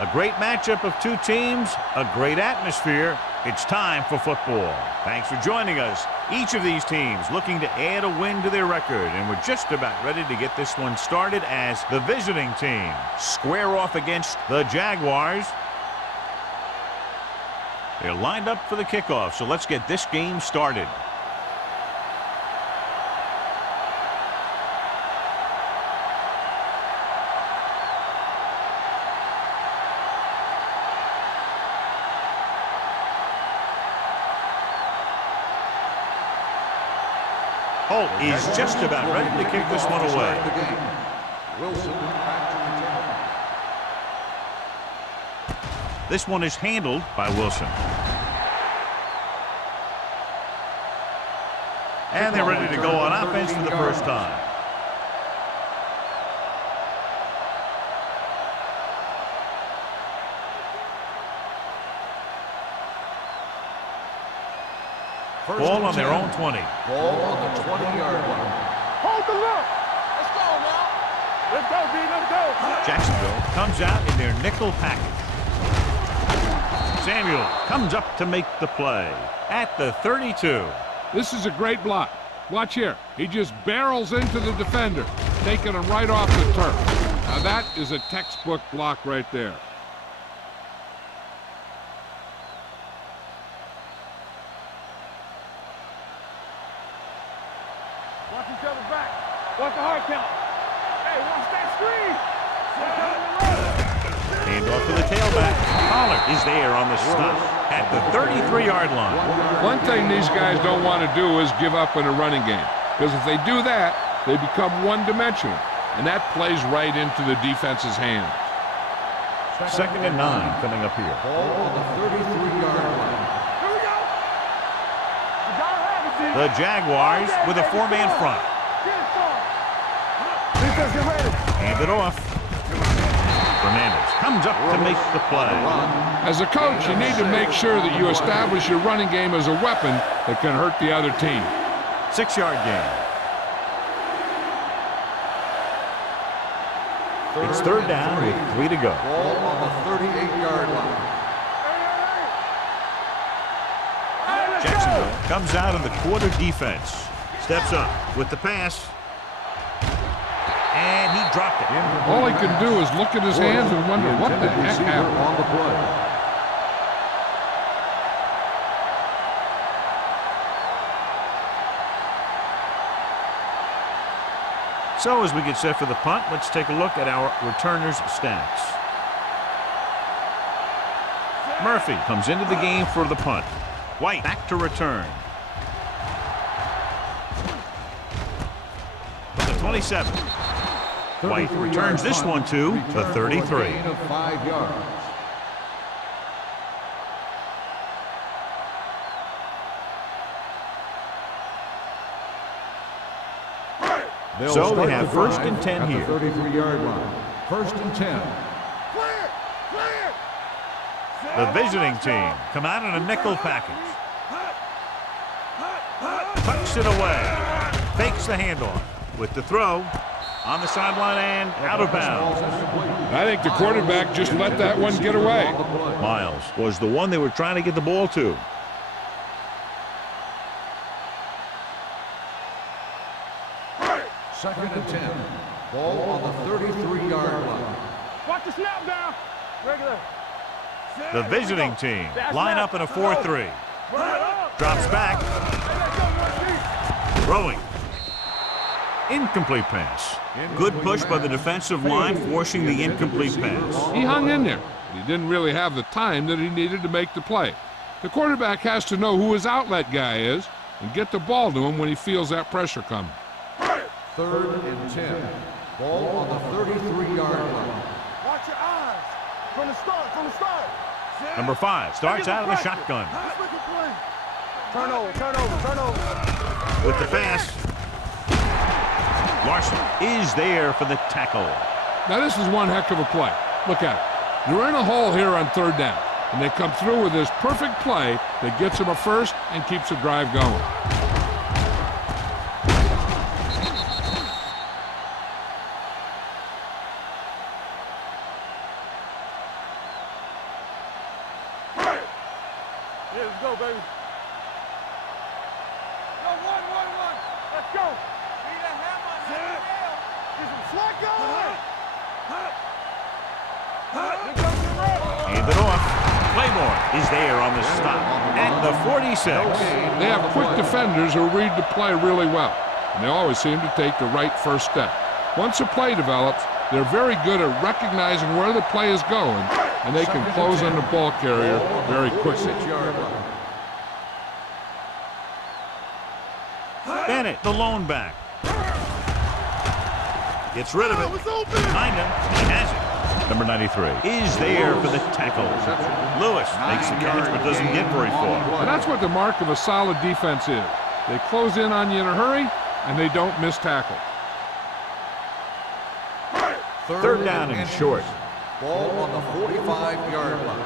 A great matchup of two teams, a great atmosphere. It's time for football. Thanks for joining us. Each of these teams looking to add a win to their record, and we're just about ready to get this one started as the visiting team square off against the Jaguars. They're lined up for the kickoff, so let's get this game started. Holt is just about ready to kick this one away. This one is handled by Wilson. And they're ready to go on offense for the first time. Ball on their own 20. Ball on the 20-yard line. Hold the look. Let's go now. Let's go, D. Let's go. Jacksonville comes out in their nickel package. Samuel comes up to make the play at the 32. This is a great block. Watch here. He just barrels into the defender, taking him right off the turf. Now that is a textbook block right there. Watch each other back. Watch the hard count. Hey, watch that screen. Hand off to the tailback. Pollard is there on the stop at the 33-yard line. One thing these guys don't want to do is give up in a running game, because if they do that, they become one-dimensional, and that plays right into the defense's hands. 2nd and 9 coming up here. Ball on the 33-yard line. Here we go. You gotta have it, D. The Jaguars with a four-man front. Get it started. Defense, get ready. Hand it off. Fernandez comes up to make the play. As a coach, you need to make sure that you establish your running game as a weapon that can hurt the other team. 6-yard gain. It's third down with 3 to go. Ball on the 38-yard line. Jacksonville comes out in the quarter defense. Steps up with the pass. And he dropped it. All he can do is look at his hands and wonder what the heck happened. On the play. So as we get set for the punt, let's take a look at our returners' stats. Murphy comes into the game for the punt. White back to return. From the 27. White returns this one to the 33. Gain of 5 yards. So they have 1st and 10 here. 33-yard line. 1st and 10. Clear. Clear. The visiting team come out in a nickel package. Tucks it away. Fakes the handoff with the throw. On the sideline and out of bounds. I think the quarterback just let that one get away. Miles was the one they were trying to get the ball to. Second and 10. Ball on the 33-yard line. Watch the snap down. Regular. The visiting team line up in a 4-3. Drops back. Throwing. Incomplete pass. Good push by the defensive line, forcing the incomplete pass. He hung in there, but he didn't really have the time that he needed to make the play. The quarterback has to know who his outlet guy is and get the ball to him when he feels that pressure coming. 3rd and 10. Ball on the 33-yard line. Watch your eyes. From the start. From the start. Number 5 starts out in the shotgun. Turnover, turnover, turnover. With the pass. Larson is there for the tackle. Now this is one heck of a play. Look at it. You're in a hole here on 3rd down, and they come through with this perfect play that gets them a first and keeps the drive going. Yeah, let's go, baby. Go, 1-1-1. Let's go. Need a hammer. Get some slack going. Hand it off. Claymore is there on the stop at the 46. They have quick defenders who read the play really well, and they always seem to take the right first step. Once a play develops, they're very good at recognizing where the play is going, and they can close on the ball carrier very quickly. Bennett, the lone back. Gets rid of it. Behind him. He has it. Number 93 is there for the tackle. Lewis makes the catch but doesn't get very far. And that's what the mark of a solid defense is. They close in on you in a hurry, and they don't miss tackle. 3rd down and short. Ball on the 45-yard line.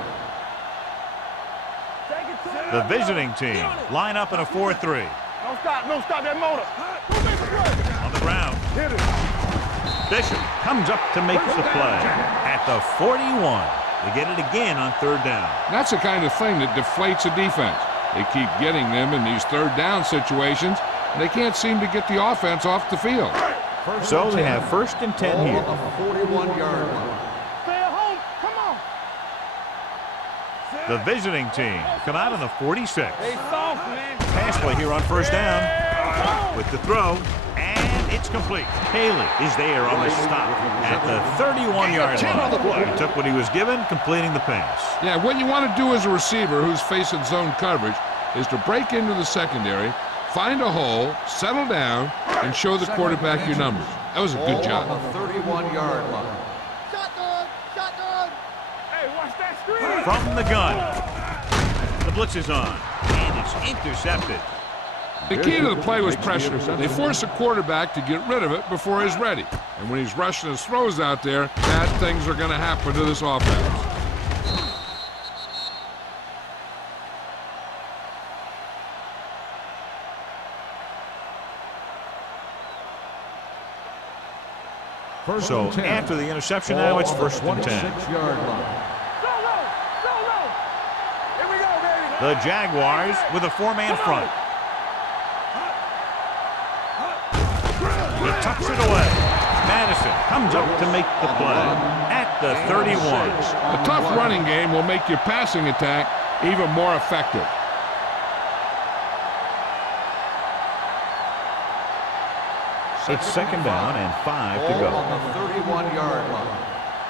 The visiting team line up in a 4-3. Don't stop that motor. Go make a play. On the ground. Hit it. Bishop comes up to make the play at the 41. They get it again on 3rd down. That's the kind of thing that deflates a defense. They keep getting them in these 3rd down situations, and they can't seem to get the offense off the field. So they have 1st and 10 here. On the 41-yard line. Stay at home. Come on. The visiting team come out on the 46. Stay soft, man. Pass play here on 1st down with the throw, and it's complete. Haley is there on the stop at the 31-yard line. He took what he was given, completing the pass. Yeah, what you want to do as a receiver who's facing zone coverage is to break into the secondary, find a hole, settle down, and show the quarterback your numbers. That was a good job. On the 31-yard line. Shotgun. Shotgun. Hey, watch that screen. From the gun. The blitz is on, and it's intercepted. The key to the play was pressure. They force the quarterback to get rid of it before he's ready. And when he's rushing his throws out there, bad things are going to happen to this offense. So after the interception, now it's 1st and 10. 26-yard line. Go low. Go low. Here we go, baby. The Jaguars with a 4-man front. He tucks it away. Madison comes up to make the play at the 31. A tough running game will make your passing attack even more effective. It's 2nd down and 5 to go. Ball on the 31-yard line.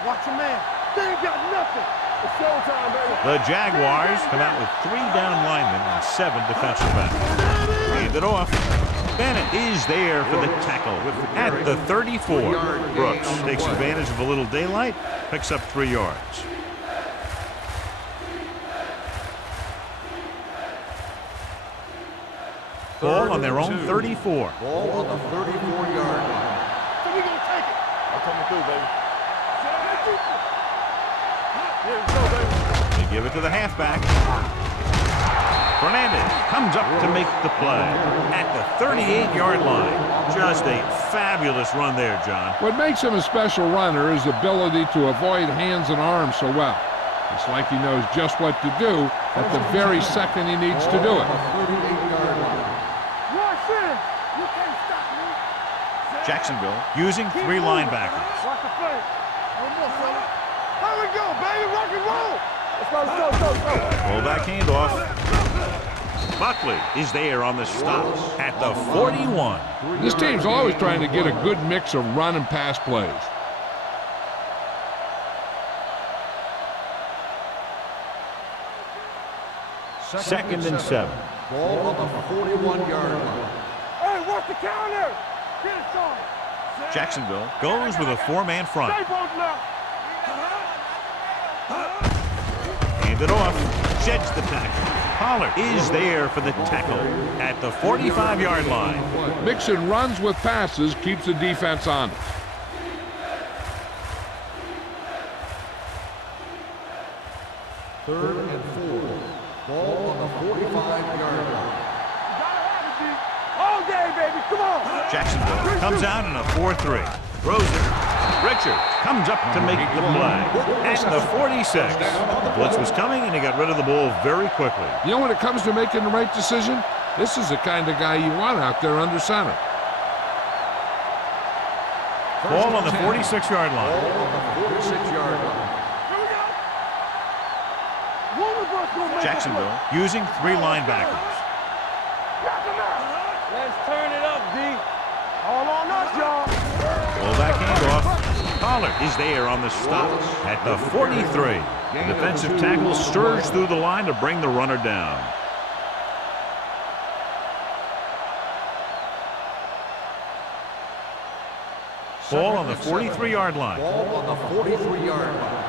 Watch your man. They ain't got nothing. It's showtime, baby. The Jaguars come out with 3 down linemen and 7 defensive backs. Hand it off. Bennett is there for the tackle at the 34. Brooks takes advantage of a little daylight, picks up 3 yards. Ball on their own 34. Ball on the 34-yard line. So we gonna take it. I'm coming through, baby. Here we go, baby. They give it to the halfback. Fernandez comes up to make the play at the 38-yard line. Just a fabulous run there, John. What makes him a special runner is the ability to avoid hands and arms so well. It's like he knows just what to do at the very second he needs to do it. 38-yard line. Rush in. You can't stop me. Jacksonville using 3 linebackers. Watch the play. One more, fella. Here we go, baby. Rock and roll. Let's go, let's go, let's go, let's go. Rollback handoff. Buckley is there on the stop at the 41. This team's always trying to get a good mix of run and pass plays. Second and 7. Ball on the 41-yard line. Hey, watch the counter. Get it, son. Jacksonville goes with a 4-man front. Stay both now. Hand Hand it off. Sheds the tackle. Pollard is there for the tackle at the 45-yard line. Mixing runs with passes keeps the defense honest. Third and 4. Ball on the 45-yard line. All day, baby. Come on. Jacksonville comes out in a 4-3. Throws it. Richard comes up to make the play at the 46. The blitz was coming, and he got rid of the ball very quickly. You know, when it comes to making the right decision, this is the kind of guy you want out there under center. Ball on the 46-yard line. Ball on the 46-yard line. Jacksonville using 3 linebackers. Let's turn it up, D. All on us, y'all. Fullback handoff. Pollard is there on the stop at the 43. The defensive tackle surged through the line to bring the runner down. Ball on the 43-yard line. Ball on the 43-yard line.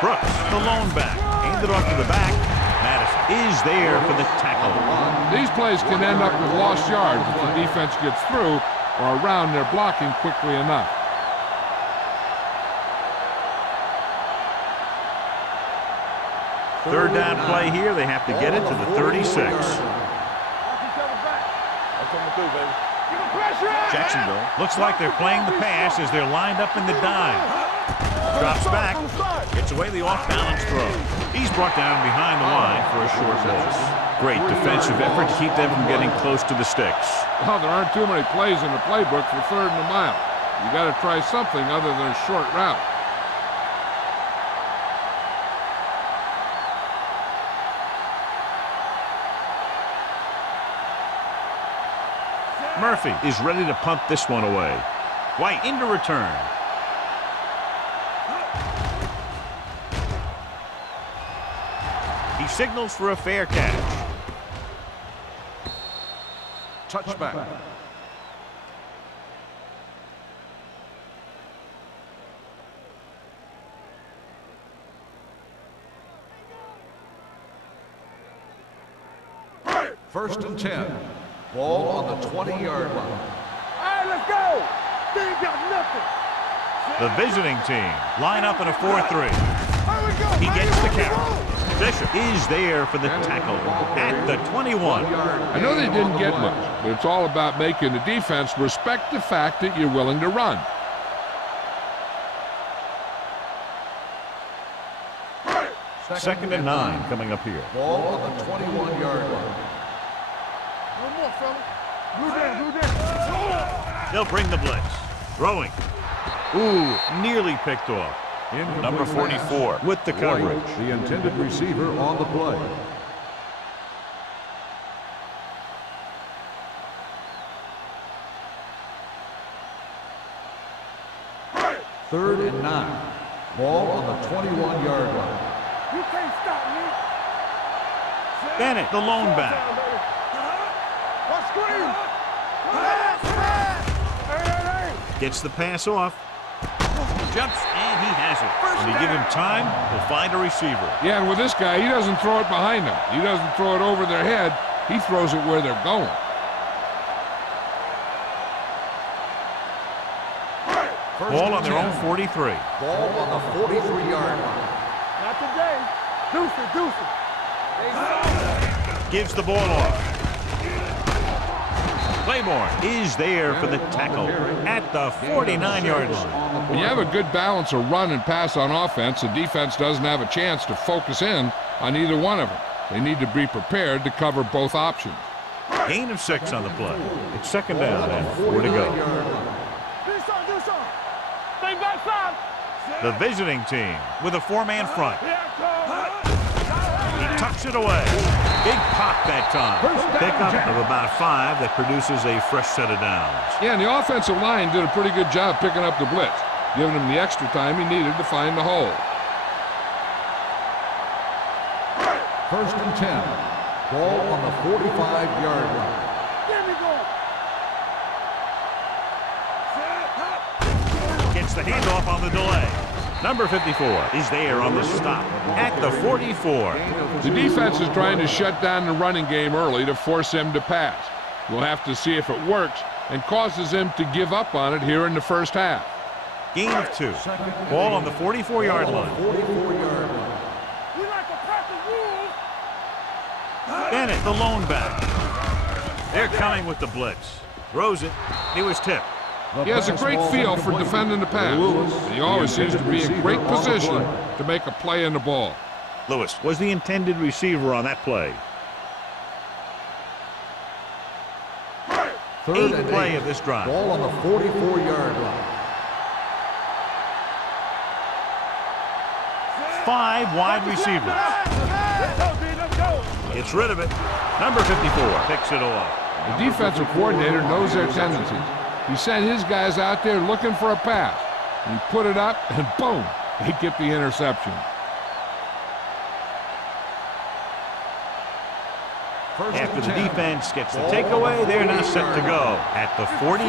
Brooks, the lone back, handed off to the back. Madison is there for the tackle. These plays can end up with lost yards if the defense gets through or around their blocking quickly enough. Third down play here. They have to get it to the 36. Jacksonville looks like they're playing the pass as they're lined up in the dime. Drops back, gets away the off-balance throw. He's brought down behind the line for a short loss. Great defensive effort to keep them from getting close to the sticks. Well, there aren't too many plays in the playbook for 3rd and a mile. You got to try something other than a short route. Murphy is ready to punt this one away. White into return. He signals for a fair catch. Touchback. First and 10. Ball on the 20-yard line. All right, let's go. They ain't got nothing. The visiting team line up in a 4-3. He gets the carry. Fisher is there for the tackle at the 21. I know they didn't get much, but it's all about making the defense respect the fact that you're willing to run. Second and 9 coming up here. Ball on the 21-yard line. One more, fella. Blue down. They'll bring the blitz. Throwing. Ooh, nearly picked off. Number 44 with the coverage. The intended receiver on the play. Third and 9. Ball on the 21-yard line. You can't stop me. Bennett, the lone back. What screen? Gets the pass off. Jumps, and he has it. When you give him time, he'll find a receiver. Yeah, and with this guy, he doesn't throw it behind them. He doesn't throw it over their head. He throws it where they're going. Ball on their own 43. Ball on the 43-yard line. Not today. Deuce it. Gives the ball off. Claiborne is there for the tackle at the 49-yard line. When you have a good balance of run and pass on offense, the defense doesn't have a chance to focus in on either one of them. They need to be prepared to cover both options. Gain of 6 on the play. It's second down and 4 to go. Do something. Stay back 5. The visiting team with a 4-man front. He tucks it away. Big pop that time. Pickup of about 5 that produces a fresh set of downs. Yeah, and the offensive line did a pretty good job picking up the blitz, giving him the extra time he needed to find the hole. First and 10. Ball on the 45-yard line. There we go. Gets the handoff on the delay. Number 54 is there on the stop at the 44. The defense is trying to shut down the running game early to force him to pass. We'll have to see if it works and causes him to give up on it here in the first half. Gain of 2. Ball on the 44-yard line. Bennett, the lone back. They're coming with the blitz. Throws it. He was tipped. He has a great feel for defending the pass. And he always seems to be in great position to make a play in the ball. Lewis was the intended receiver on that play. Eighth play of this drive. Ball on the 44-yard line. 5 wide receivers. Gets rid of it. Number 54 picks it off. The defensive coordinator knows their tendencies. He sent his guys out there looking for a pass. He put it up, and boom, they get the interception. After the defense gets the takeaway, they're now set to go at the 48.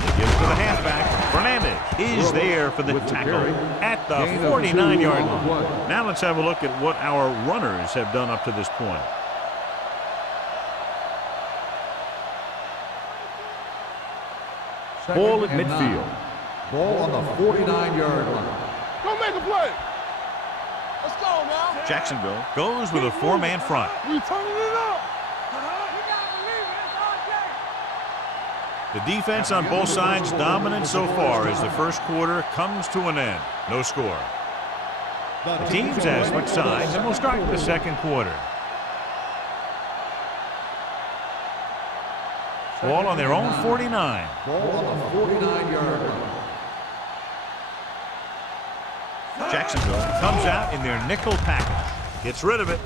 They give it to the halfback. Fernandez is there for the tackle at the 49-yard line. Now let's have a look at what our runners have done up to this point. Ball at midfield. Ball on the 49-yard line. Go make a play. Let's go now. Jacksonville goes with a 4-man front. We turning it up. The defense on both sides dominant so far as the first quarter comes to an end. No score. The teams have switched sides, and we'll start the second quarter. Ball on their own 49. Ball on the 49-yard line. Jacksonville comes out in their nickel package. Gets rid of it.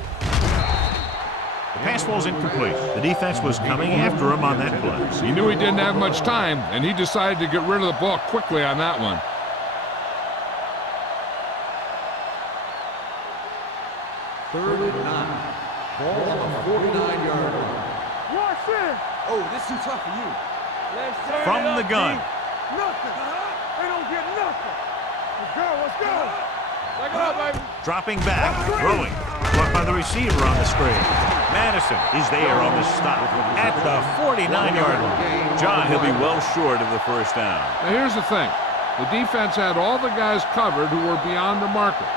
The pass ball's incomplete. The defense was coming after him on that play. He knew he didn't have much time, and he decided to get rid of the ball quickly on that one. Third and 9. Ball on the 49-yard line. Watch it. Oh, this is too tough for you. From the gun. Nothing. They don't get nothing. Let's go. Let's go. Back it up, baby. Dropping back, throwing. Caught by the receiver on the screen. Madison is there on the stop at the 49-yard line. John, he'll be well short of the first down. Now here's the thing. The defense had all the guys covered who were beyond the marker.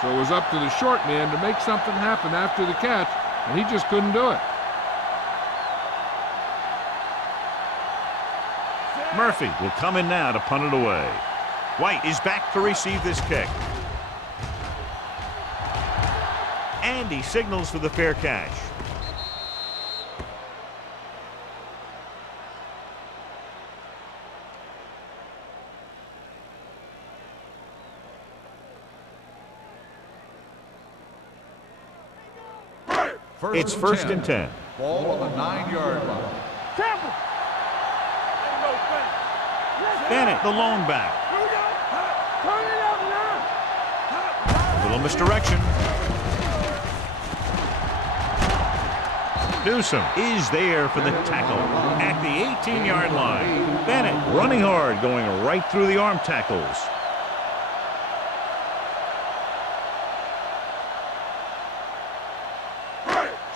So it was up to the short man to make something happen after the catch, and he just couldn't do it. Murphy will come in now to punt it away. White is back to receive this kick. And he signals for the fair catch. It's first and 10. Ball on the 9-yard line. Tampa. Ain't no thing. Bennett, the lone back. Turn it up now. A little misdirection. Newsom is there for the tackle at the 18-yard line. Bennett running hard, going right through the arm tackles.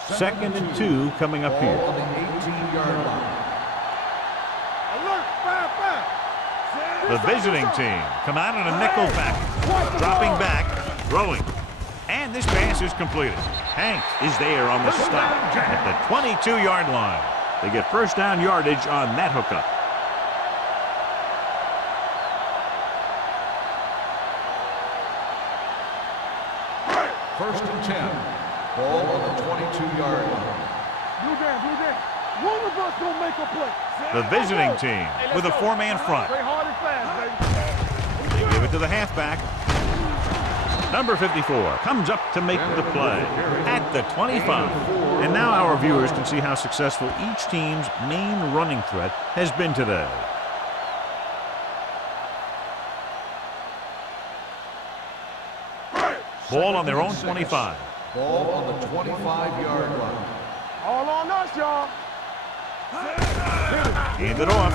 Second and 2 coming up here. Ball on the 18-yard line. Alert. Fire. The visiting team come out in a nickel package. Dropping back, throwing. And this pass is completed. Hank is there on the stop at the 22-yard line. They get first down yardage on that hookup. First and 10. Ball on the 22-yard line. Blue Dan. One of us gonna make a play. The visiting team with a 4-man front. Play hard and fast, baby. They give it to the halfback. Number 54 comes up to make the play at the 25. And now our viewers can see how successful each team's main running threat has been today. Ball on their own 25. Ball on the 25-yard line. All on us, y'all. Hand it off.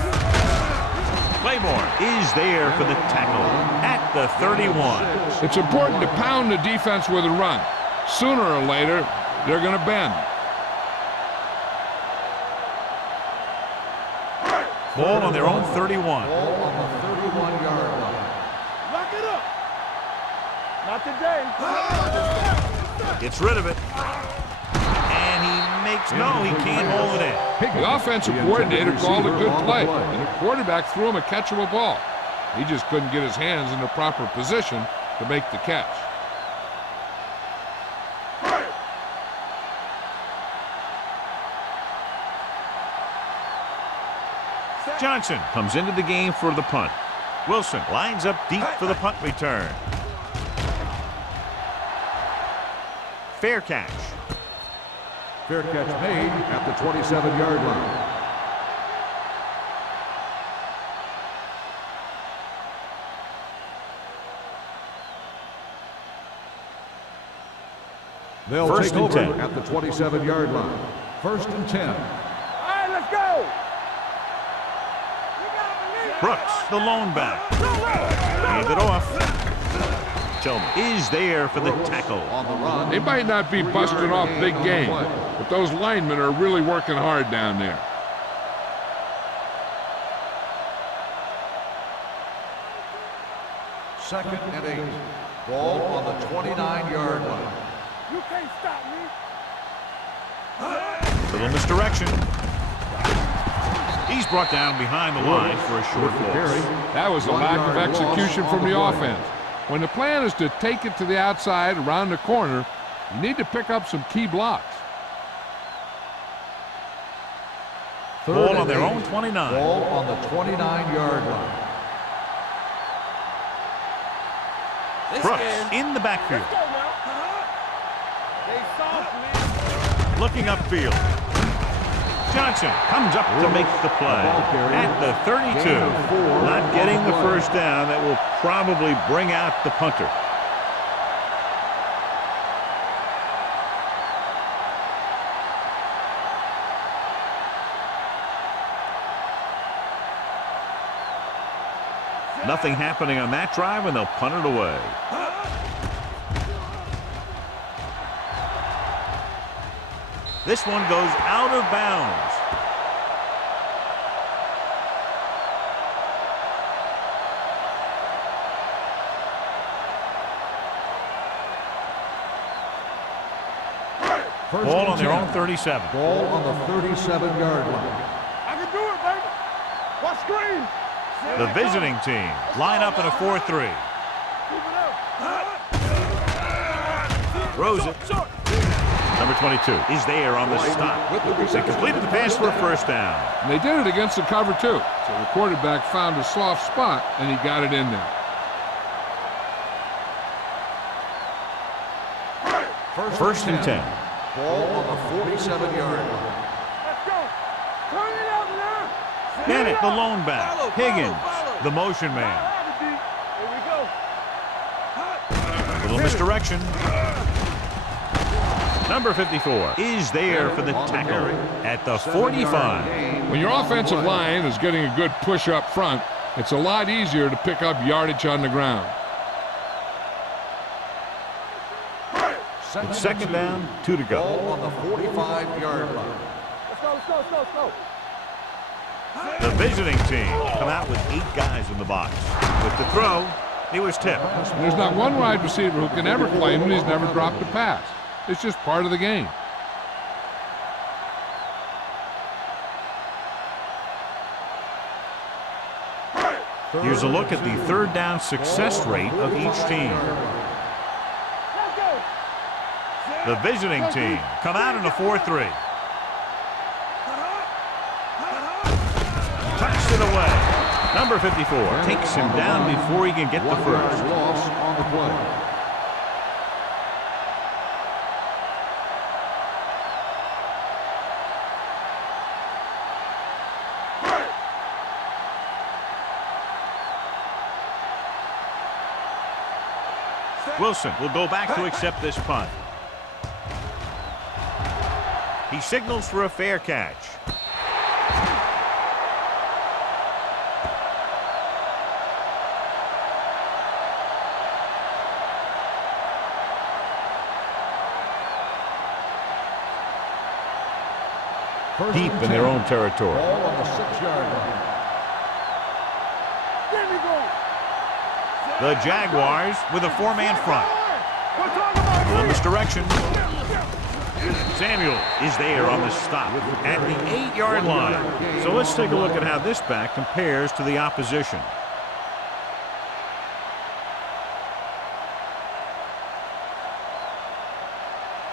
Claiborne is there for the tackle at the 31. It's important to pound the defense with a run. Sooner or later, they're going to bend. Ball on their own 31. Ball on the 31-yard line. Lock it up. Not today. Gets rid of it. And he makes, no, he can't hold it in. The offensive coordinator called a good play, and the quarterback threw him a catchable ball. He just couldn't get his hands in the proper position to make the catch. Johnson comes into the game for the punt. Wilson lines up deep for the punt return. Fair catch. Fair catch made at the 27-yard line. They'll First take and over 10. at the 27-yard line. First and 10. All right, let's go. Brooks, the lone back. Hand it off. Tillman is there for the tackle. On the run. They might not be busting off big game, but those linemen are really working hard down there. Second and 8. Ball on the 29-yard line. You can't stop me. Little misdirection. He's brought down behind the line for a short loss. That was a lack of execution from the offense. When the plan is to take it to the outside around the corner, you need to pick up some key blocks. Ball on their own 29. Ball on the 29-yard line. Brooks in the backfield. Go now. They soft, man. Looking upfield. Johnson comes up to make the play at the 32. Not getting the first down. That will probably bring out the punter. Nothing happening on that drive, and they'll punt it away. This one goes out of bounds. Ball on their own 37. Ball on the 37-yard line. I can do it, baby. Watch screen. The visiting team line up in a 4-3. Throws it. Number 22 is there on the stop. They completed the pass for a first down. And they did it against the cover, too. So the quarterback found a soft spot, and he got it in there. First and 10. Ball on the 47-yard line. Let's go. Turn it up now. Bennett, the lone back. Higgins, the motion man. Here we go. Little misdirection. Number 54 is there for the tackle at the 45. When your offensive line is getting a good push up front, it's a lot easier to pick up yardage on the ground. It's second down, 2 to go. Ball on the 45-yard line. Let's go, let's go, let's go, let's go. The visiting team come out with 8 guys in the box. With the throw, he was tipped. And there's not one wide receiver who can ever claim that he's never dropped a pass. It's just part of the game. Here's a look at the third down success rate of each team. Let's go. The visiting team come out in a 4-3. Tucks it away. Number 54 takes him down before he can get the first. Loss on the play. Wilson will go back to accept this punt. He signals for a fair catch. deep in their own territory. Ball on the 6-yard line. The Jaguars with a 4-man front. A little misdirection. Samuel is there on the stop at the 8-yard line. So let's take a look at how this back compares to the opposition.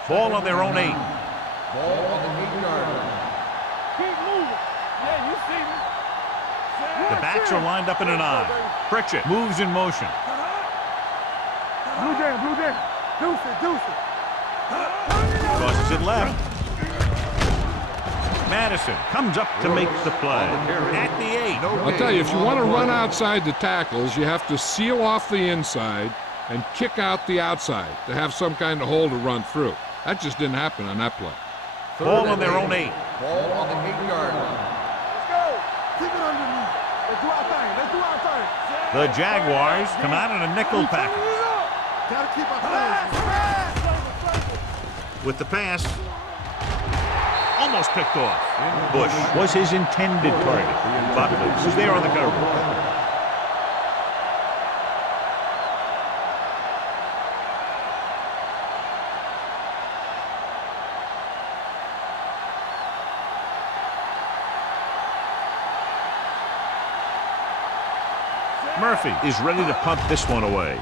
Ball on their own 8. Ball on the 8-yard line. Keep moving. Yeah, you see me. The backs are lined up in an I. Pritchett moves in motion. Blue down, blue down. Deuce it, deuce it. Crosses it left. Madison comes up to make the play at the 8. I'll tell you, if you want to run outside the tackles, you have to seal off the inside and kick out the outside to have some kind of hole to run through. That just didn't happen on that play. Ball on their own 8. Ball on the 8-yard line. Let's go. Keep it underneath. Let's do our thing. Let's do our thing. The Jaguars come out in a nickel package. Gotta keep our pass. With the pass, almost picked off. Bush was his intended target. Buckley is there on the cover. Murphy is ready to punt this one away.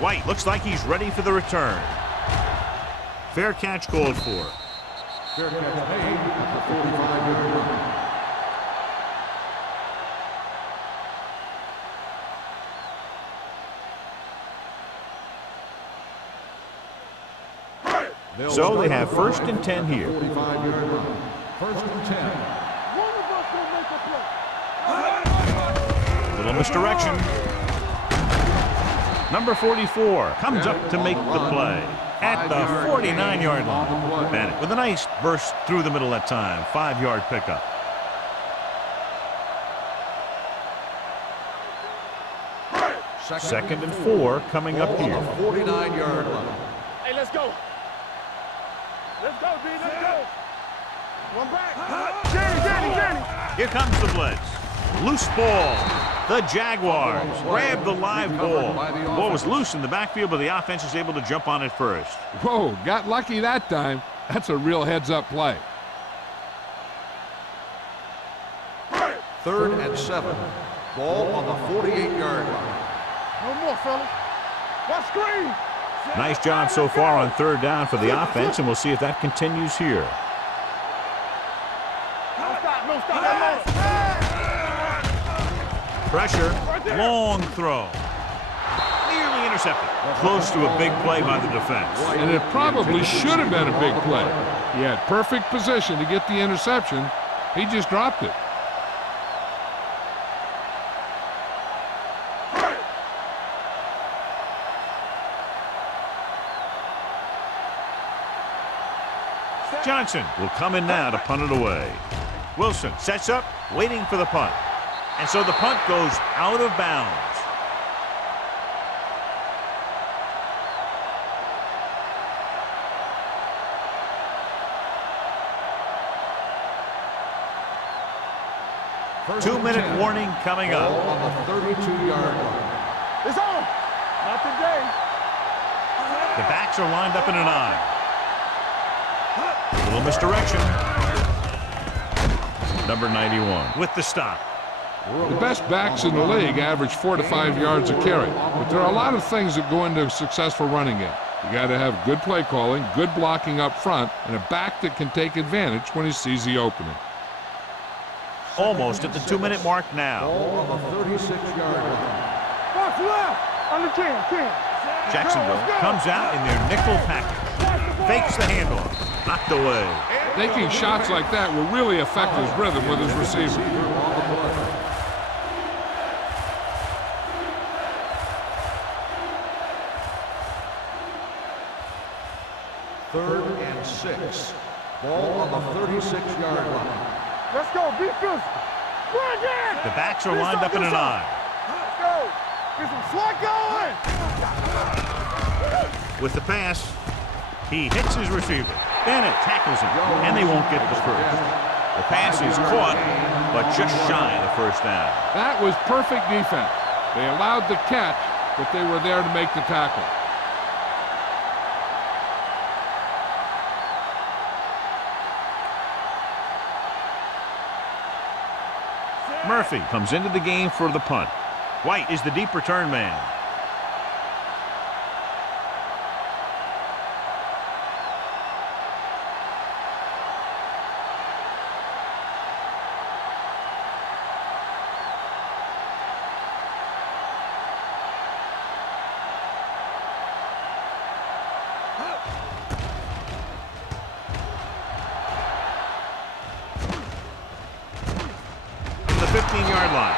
White looks like he's ready for the return. Fair catch called for. Fair catch made at the 45-yard line. So they have 1st and 10 here. 45-yard line. 1st and 10. One of us gonna make a play. Little misdirection. Number 44 comes up to make the play at the 49-yard line. Bennett with a nice burst through the middle that time. 5-yard pickup. Second and 4 coming up here. 49-yard line. Hey, let's go. Let's go, B. Let's go. One back. Danny. Here comes the blitz. Loose ball. The Jaguars grab the live ball. The ball was loose in the backfield, but the offense is able to jump on it first. Whoa, got lucky that time. That's a real heads-up play. 3rd and 7. Ball on the 48-yard line. No more, fellas. Watch screen. Nice job so far on 3rd down for the offense, and we'll see if that continues here. No stop. Pressure, long throw. Nearly intercepted. Close to a big play by the defense. And it probably should have been a big play. He had perfect position to get the interception. He just dropped it. Johnson will come in now to punt it away. Wilson sets up, waiting for the punt. And so the punt goes out of bounds. Two-minute warning coming up. Ball on the 32-yard line. It's on. Not today. The backs are lined up in an I. A little misdirection. Number 91 with the stop. The best backs in the league average 4 to 5 yards a carry. But there are a lot of things that go into a successful running game. You got to have good play calling, good blocking up front, and a back that can take advantage when he sees the opening. Almost at the 2-minute mark now. Ball on the 36-yard line. Box left. On the 10. Jacksonville comes out in their nickel package. Fakes the handoff. Knocked away. Taking shots like that will really affect his rhythm with his receiver. Third and 6. Ball on the 36-yard line. Let's go. Be physical. Bring it. The backs are lined up in an I. Let's go. Get some slot going. With the pass, he hits his receiver. Bennett tackles him, and they won't get the first. The pass is caught, but just shy of the first down. That was perfect defense. They allowed the catch, but they were there to make the tackle. Murphy comes into the game for the punt. White is the deep return man. The 15-yard line.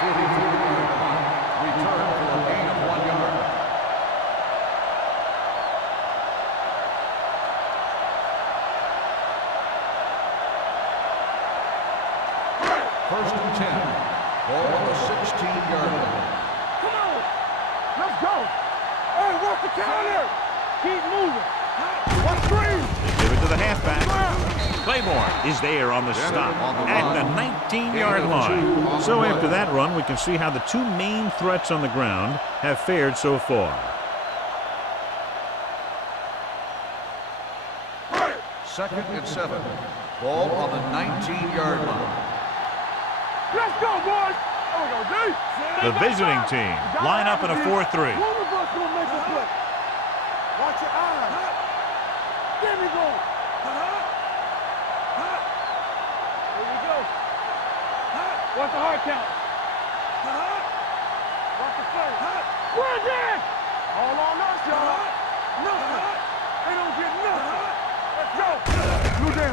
44-yard punt. Return for a gain of 1 yard. First and 10. Ball on the 16-yard line. Come on. Let's go. Hey, what's the counter? Keep moving. 1-3. They give it to the halfback. Claiborne is there on the stop at the 19-yard line. So after that run, we can see how the two main threats on the ground have fared so far. Second and 7. Ball on the 19-yard line. Let's go, boys. There we go, D. The visiting team line up in a 4-3. One of us gonna make a play. Watch your eyes. There we go. Here we go. Watch the hard count. Watch the play. We're dead. All on us, y'all. Nothing. They don't get nothing. Let's go.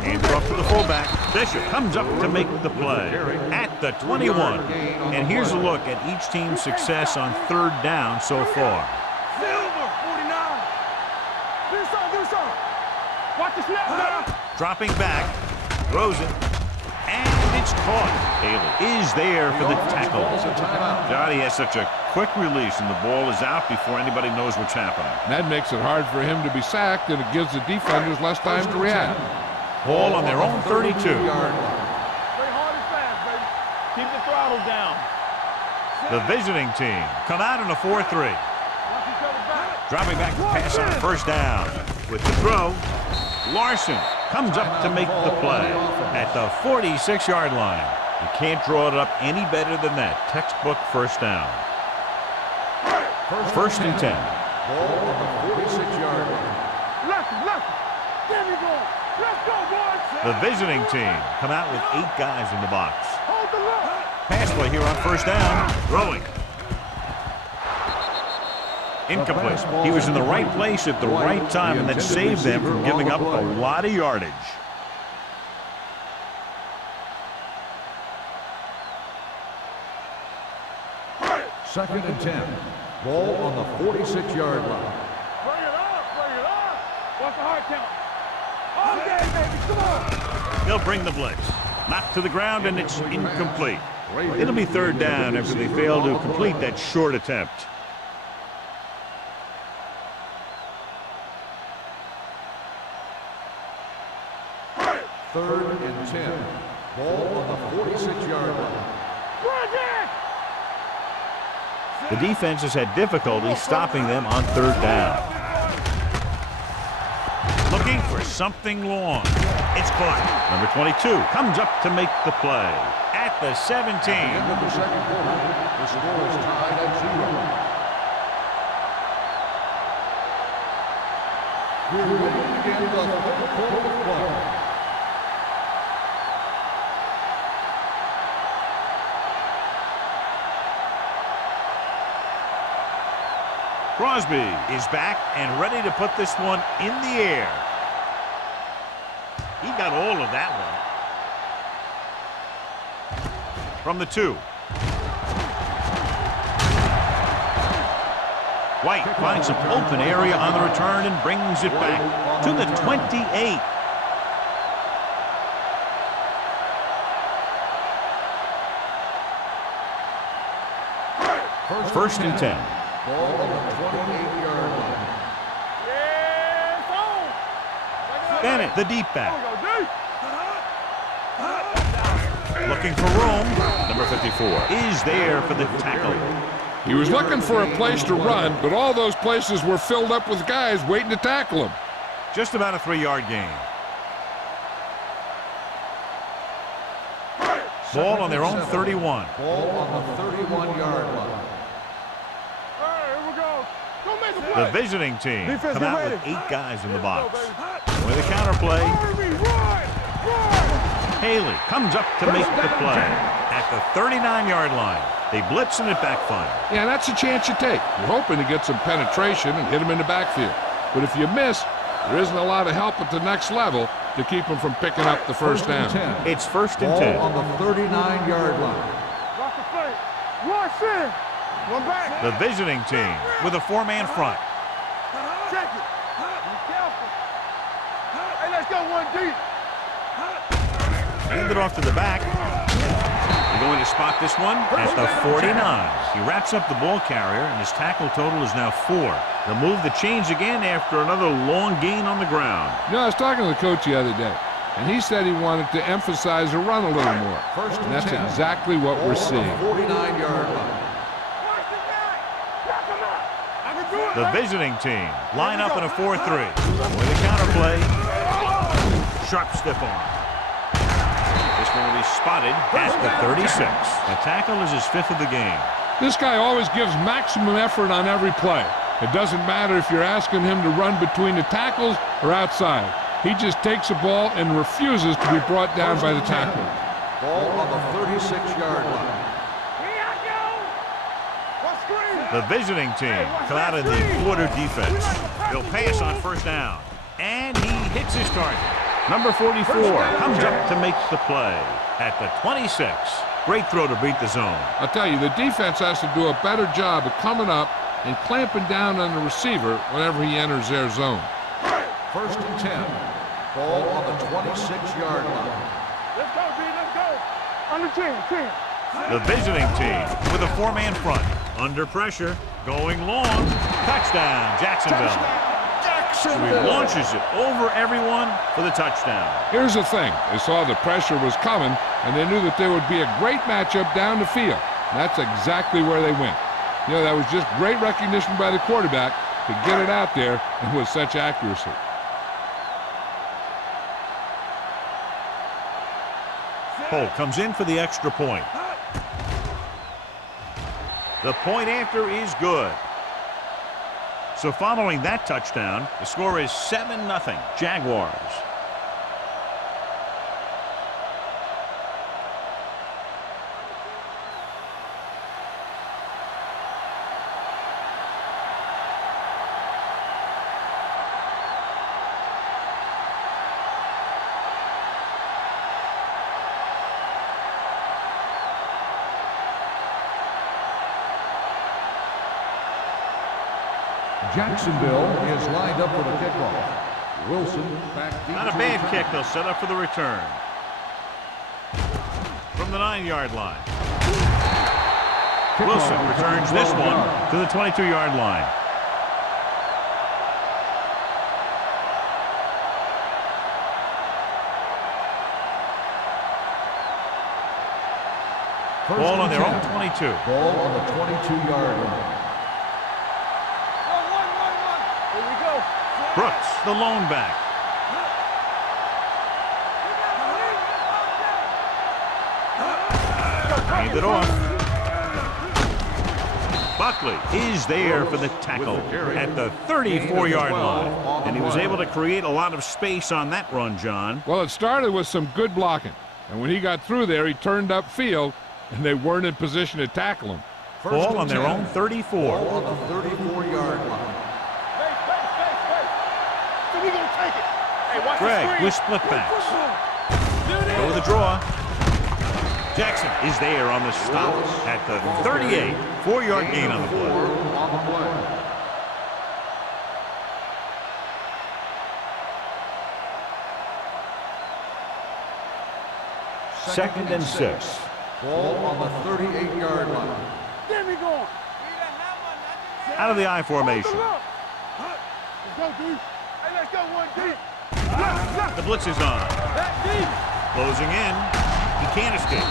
Hands are off to the fullback. Bishop comes up to make the play at the 21. And here's a look at each team's success on third down so far. Silver, 49. Do something. Watch the snap now. Dropping back, throws it, and it's caught. Haley is there for the tackle. God, he has such a quick release, and the ball is out before anybody knows what's happening. That makes it hard for him to be sacked, and it gives the defenders less time to react. Ball on their own 32. Play hard and fast, baby. Keep the throttle down. The visiting team come out in a 4-3. Watch each other back. Dropping back to pass on first down. With the throw, Larson comes up to make the play at the 46-yard line. You can't draw it up any better than that. Textbook first down. First and 10. Ball on the 46-yard line. Left. There we go. Let's go, boys. The visiting team come out with 8 guys in the box. Hold the look. Pass play here on first down. Throwing. Incomplete. He was in the right place at the right time, and that saved them from giving up a lot of yardage. Second and 10. Ball on the 46-yard line. Bring it up. Watch the hard count. All day, baby. Come on. They'll bring the blitz. Knocked to the ground, and it's incomplete. It'll be third down after they fail to complete that short attempt. Third and 10. Ball on the 46-yard line. The defense has had difficulty stopping them on third down. Looking for something long. It's caught. Number 22 comes up to make the play at the 17. At the end of the second quarter, the score is tied at 0. We're ready to begin the third quarter of play. Crosby is back and ready to put this one in the air. He got all of that one. From the 2. White finds some open area on the return and brings it back to the 28. First and 10. Ball on the 28-yard line. Yes, on. Bennett, the deep back. There we go, D. Looking for room. Number 54 is there for the tackle. He was looking for a place to run, but all those places were filled up with guys waiting to tackle him. Just about a 3-yard gain. Ball on their own 31. Ball on the 31-yard line. All right, here we go. Don't make a play. The visiting team Defense, come get out ready. with 8 guys in the Here we go, box. baby. With a counterplay, Harvey, run! Run! Haley comes up to make the play at the 39-yard line. They blitz and it backfires. Yeah, that's a chance you take. You're hoping to get some penetration and hit him in the backfield. But if you miss, there isn't a lot of help at the next level to keep him from picking up the first down. It's 1st and Ball 10. on the 39-yard line. Lock the play. Run, center. One back. The visiting team with a 4-man front. Check it. Be careful. Hey, let's go one deep. Hand it off to the back. They're going to spot this one at the 49. He wraps up the ball carrier, and his tackle total is now 4. They'll move the chains again after another long gain on the ground. You know, I was talking to the coach the other day, and he said he wanted to emphasize the run a little more. First And that's 10. exactly what we're Ball on seeing. the 49-yard line. Watch the guy. Knock him out. I can do it. The baby. visiting team line up in a 4-3. With a counterplay. Sharp stiff arm. This one will be spotted at the 36. The tackle is his 5th of the game. This guy always gives maximum effort on every play. It doesn't matter if you're asking him to run between the tackles or outside. He just takes the ball and refuses to be brought down by the tackler. Ball on the 36-yard line. Here I go. What screen? The visiting team come out of the quarter defense. They'll pass on 1st down. And he hits his target. Number 44 comes up to make the play at the 26. Great throw to beat the zone. I'll tell you, the defense has to do a better job of coming up and clamping down on the receiver whenever he enters their zone. 1st and 10. Ball on the 26-yard line. Let's go, B. Let's go. Under 10. The visiting team with a 4-man front. Under pressure, going long. Touchdown, Jacksonville. So he launches it over everyone for the touchdown. Here's the thing. They saw the pressure was coming, and they knew that there would be a great matchup down the field. And that's exactly where they went. You know, that was just great recognition by the quarterback to get it out there and with such accuracy. Holt comes in for the extra point. The point after is good. So following that touchdown, the score is 7-0 Jaguars. Jacksonville is lined up for the kickoff. Wilson back deep. Not a to bad return. kick. They'll set up for the return. From the 9-yard line. Kickoff Wilson return returns this 12 one yards. to the 22-yard line. First Ball and on their 10. own 22. Ball on the 22-yard line. Here we go. Brooks, the lone back. Hand it off. Buckley is there for the tackle at the 34-yard line. And he was able to create a lot of space on that run, John. Well, it started with some good blocking. And when he got through there, he turned upfield, and they weren't in position to tackle him. First Ball and on their 10. own 34. Ball on the 34-yard line. Face. So we gonna take it. Hey, watch Greg the screen. with split backs. Go with the draw. Jackson is there on the stop at the 38. 4-yard gain on the play. On the play. Second and 6. Ball on the 38-yard line. Get me going. Out of the I formation. Let's go, D. Hey, let's go one deep. Left. The blitz is on. That deep. Closing in. He can't escape.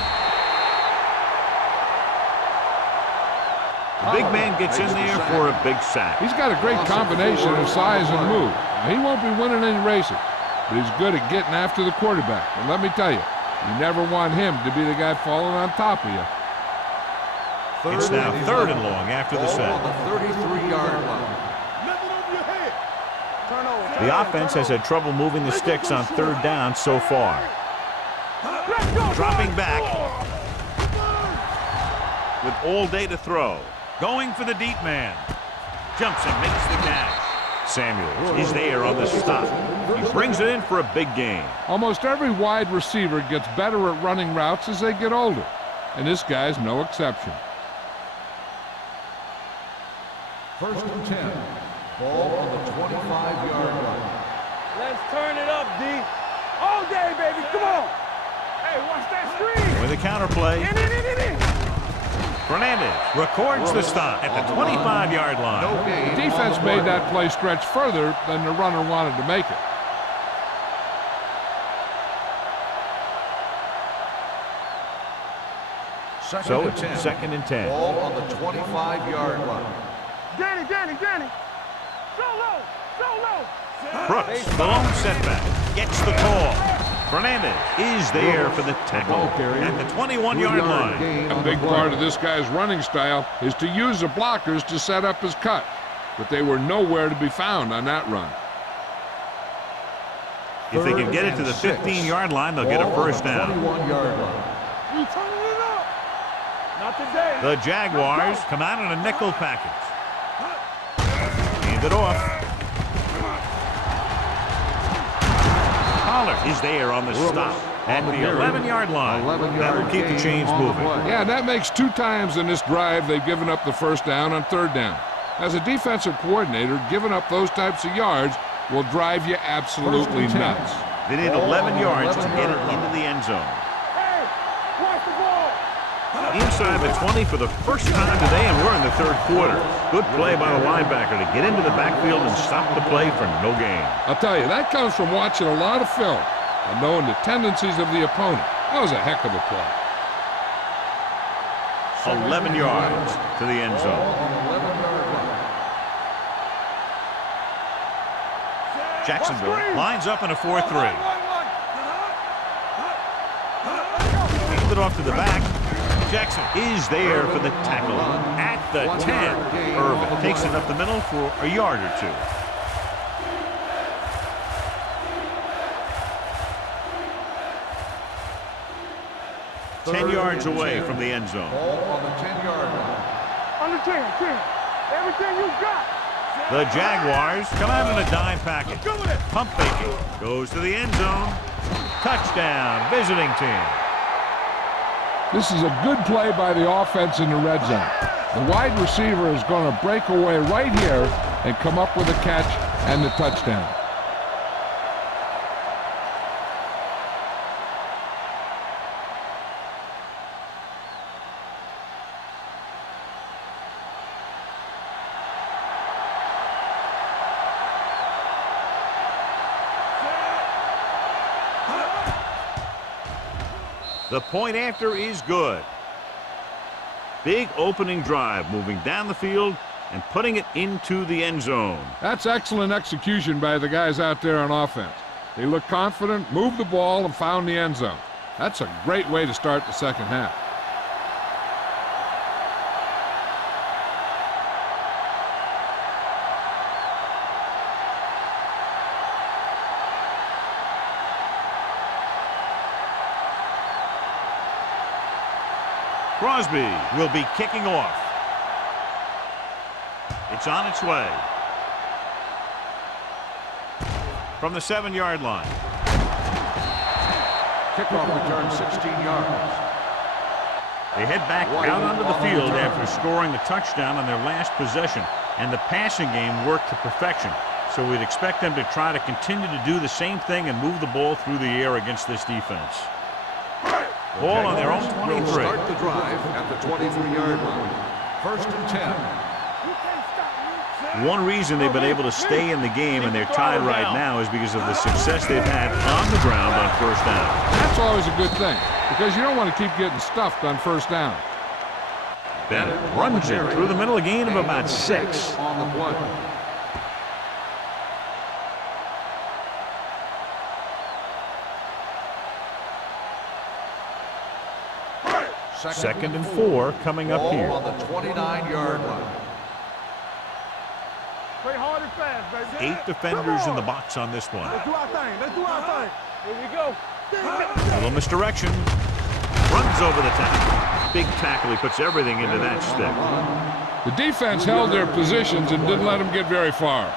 The big man gets in there for a big sack. He's got a great combination of size and move. Now, he won't be winning any races, but he's good at getting after the quarterback. And let me tell you, you never want him to be the guy falling on top of you. It's now 3rd and long after the sack. On the 33-yard line. The offense has had trouble moving the sticks on 3rd down so far. Dropping back with all day to throw. Going for the deep man. Jumps and makes the catch. Samuels is there on the stop. He brings it in for a big gain. Almost every wide receiver gets better at running routes as they get older, and this guy's no exception. 1st and 10. Ball on the 25-yard line. Let's turn it up, D. All day, baby. Come on. Hey, watch that screen. With a counter play, In. Fernandez records the stop at the 25-yard line. No gain. The defense made that play stretch further than the runner wanted to make it. So it's 2nd and 10. Ball on the 25-yard line. Danny. Solo. Brooks, the lone setback, gets the call. Fernandez is there for the tackle at the 21-yard line. A big part of this guy's running style is to use the blockers to set up his cut, but they were nowhere to be found on that run. If they can get it to the 15-yard line, they'll get a first down. 21-yard line. We turning it up. Not today. The Jaguars come out in a nickel package. Hand it off. Pollard is there on the stop at the 11-yard line. That'll keep the chains moving. Yeah, that makes 2 times in this drive they've given up the first down on 3rd down. As a defensive coordinator, giving up those types of yards will drive you absolutely nuts. They need 11 yards to get it into the end zone. Hey, watch the ball. Inside the 20 for the first time today, and we're in the 3rd quarter. Good play by the linebacker to get into the backfield and stop the play for no gain. I'll tell you, that comes from watching a lot of film and knowing the tendencies of the opponent. That was a heck of a play. 11 yards to the end zone. Jacksonville lines up in a 4-3. Hand it off to the back. Jackson is there for the tackle at the 10. Irvin takes it up the middle for a yard or 2. Ten yards away from the end zone. Ball on the 10-yard line. Under 10. Everything you got. The Jaguars come out in a dime package. Pump faking. Goes to the end zone. Touchdown, visiting team. This is a good play by the offense in the red zone. The wide receiver is going to break away right here and come up with a catch and the touchdown. The point after is good. Big opening drive, moving down the field and putting it into the end zone. That's excellent execution by the guys out there on offense. They looked confident, moved the ball, and found the end zone. That's a great way to start the second half. Crosby will be kicking off. It's on its way. From the 7-yard line. Kickoff return 16 yards. They head back out onto the field after scoring the touchdown on their last possession, and the passing game worked to perfection. So we'd expect them to try to continue to do the same thing and move the ball through the air against this defense. Ball on their own 23. Will start the drive at the 23-yard line. 1st and 10. One reason they've been able to stay in the game and they're tied right now is because of the success they've had on the ground on first down. That's always a good thing because you don't want to keep getting stuffed on first down. Bennett runs it through the middle, a gain of about 6. On the play. Second and 4 coming up here. On the 29-yard line. Play hard and fast, baby. 8 defenders in the box on this one. Let's do our thing. Let's do our thing. Here we go. Little misdirection. Runs over the tackle. Big tackle. He puts everything into that stick. The defense held their positions and didn't let them get very far.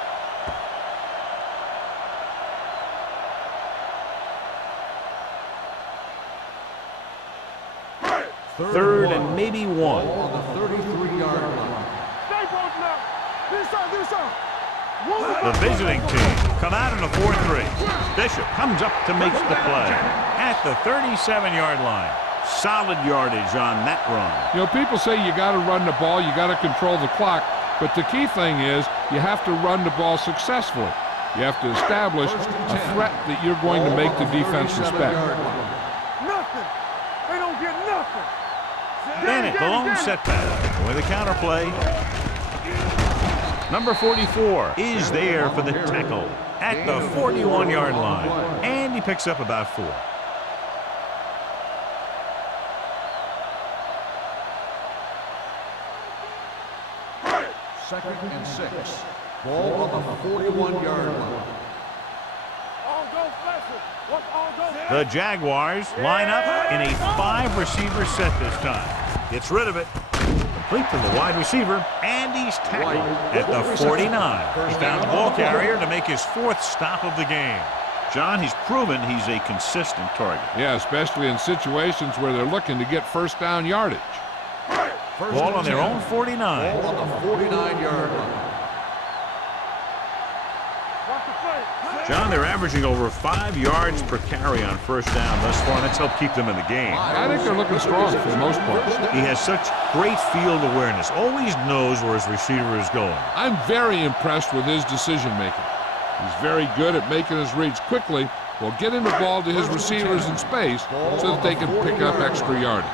Third and maybe 1. On the 33-yard line. Stay posted up. Do something. The visiting team come out in a 4-3. Bishop comes up to make the play at the 37-yard line. Solid yardage on that run. You know, people say you got to run the ball, you got to control the clock, but the key thing is you have to run the ball successfully. You have to establish a threat that you're going to make the defense respect. Nothing. They don't get nothing. Bennett, the lone setback with a counter play. Number 44 is there for the tackle at the 41-yard line. And he picks up about 4. Second and 6. Ball on the 41-yard line. All go flexible. What's all go? The Jaguars line up in a 5-receiver set this time. Gets rid of it. Complete to the wide receiver, and he's tackled at the 49. He found the ball carrier to make his 4th stop of the game. John, he's proven he's a consistent target. Yeah, especially in situations where they're looking to get first down yardage. Ball on their own 49. Ball on the 49-yard line. Watch the play. John, they're averaging over 5 yards per carry on first down thus far, and that's helped keep them in the game. I think they're looking strong for the most part. He has such great field awareness, always knows where his receiver is going. I'm very impressed with his decision-making. He's very good at making his reads quickly while getting the ball to his receivers in space so that they can pick up extra yardage.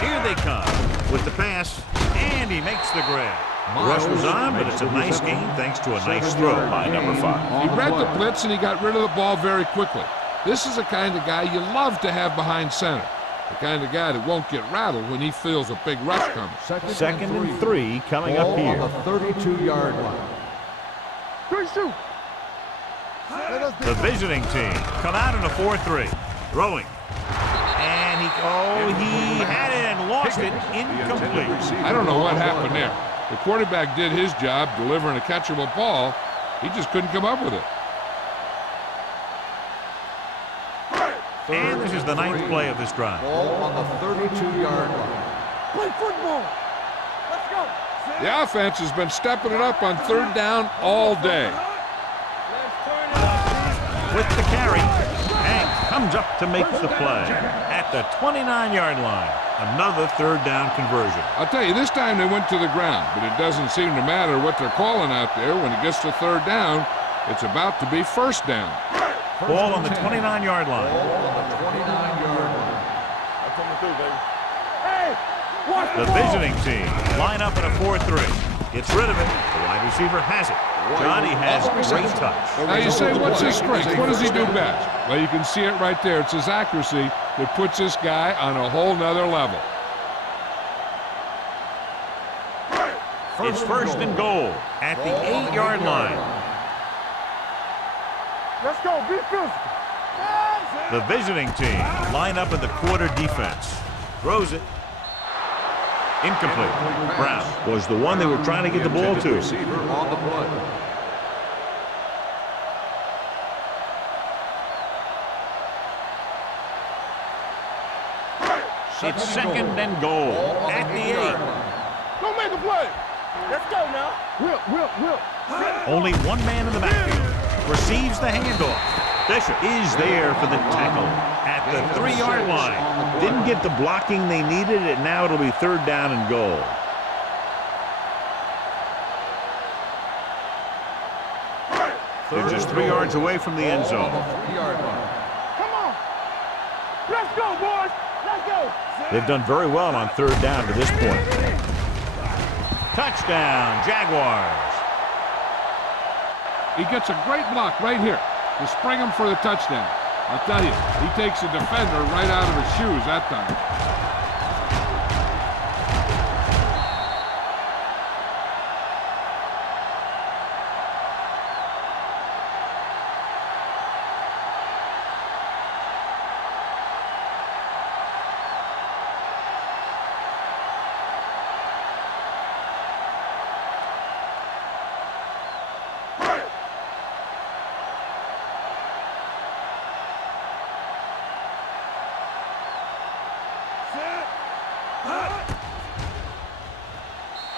Here they come with the pass, and he makes the grab. The rush was on, but it's a nice gain thanks to a nice throw by number 5. He read the blitz and he got rid of the ball very quickly. This is the kind of guy you love to have behind center. The kind of guy that won't get rattled when he feels a big rush coming. Second and 3 coming up here. On the 32-yard line. 3-2. The visiting team come out in a 4-3. Throwing. And he had it and lost it. Incomplete. I don't know what happened there. The quarterback did his job delivering a catchable ball. He just couldn't come up with it. And this is the 9th play of this drive. Ball on the 32-yard line. Play football. Let's go. The offense has been stepping it up on third down all day. With the carry, Hank comes up to make the play at the 29-yard line. Another third down conversion. I'll tell you, this time they went to the ground, but it doesn't seem to matter what they're calling out there. When it gets to third down, it's about to be first down. Ball on the 29-yard line. Ball on the 29-yard line. I'm coming through, baby. Hey, watch The visiting team line up in a 4-3. Gets rid of it. The wide receiver has it. Johnny has great touch. Now you say, what's his strength? What does he do best? Well, you can see it right there. It's his accuracy that puts this guy on a whole nother level. It's first and goal at the 8-yard line. Let's go. Be physical. The visiting team line up in the quarter defense. Throws it. Incomplete. Brown was the one they were trying to get the ball to. Receiver on the play. It's second and goal at the 8. Go make a play. Let's go now. Whip. Only one man in the backfield. Receives the handoff. Bishop is there for the tackle at at the 3-yard line. Didn't get the blocking they needed, and now it'll be 3rd down and goal. They're just 3 yards away from the end zone. Come on. Let's go, boys. Let's go. They've done very well on 3rd down to this point. Touchdown, Jaguars. He gets a great block right here to spring him for the touchdown. I'll tell you, he takes the defender right out of his shoes that time.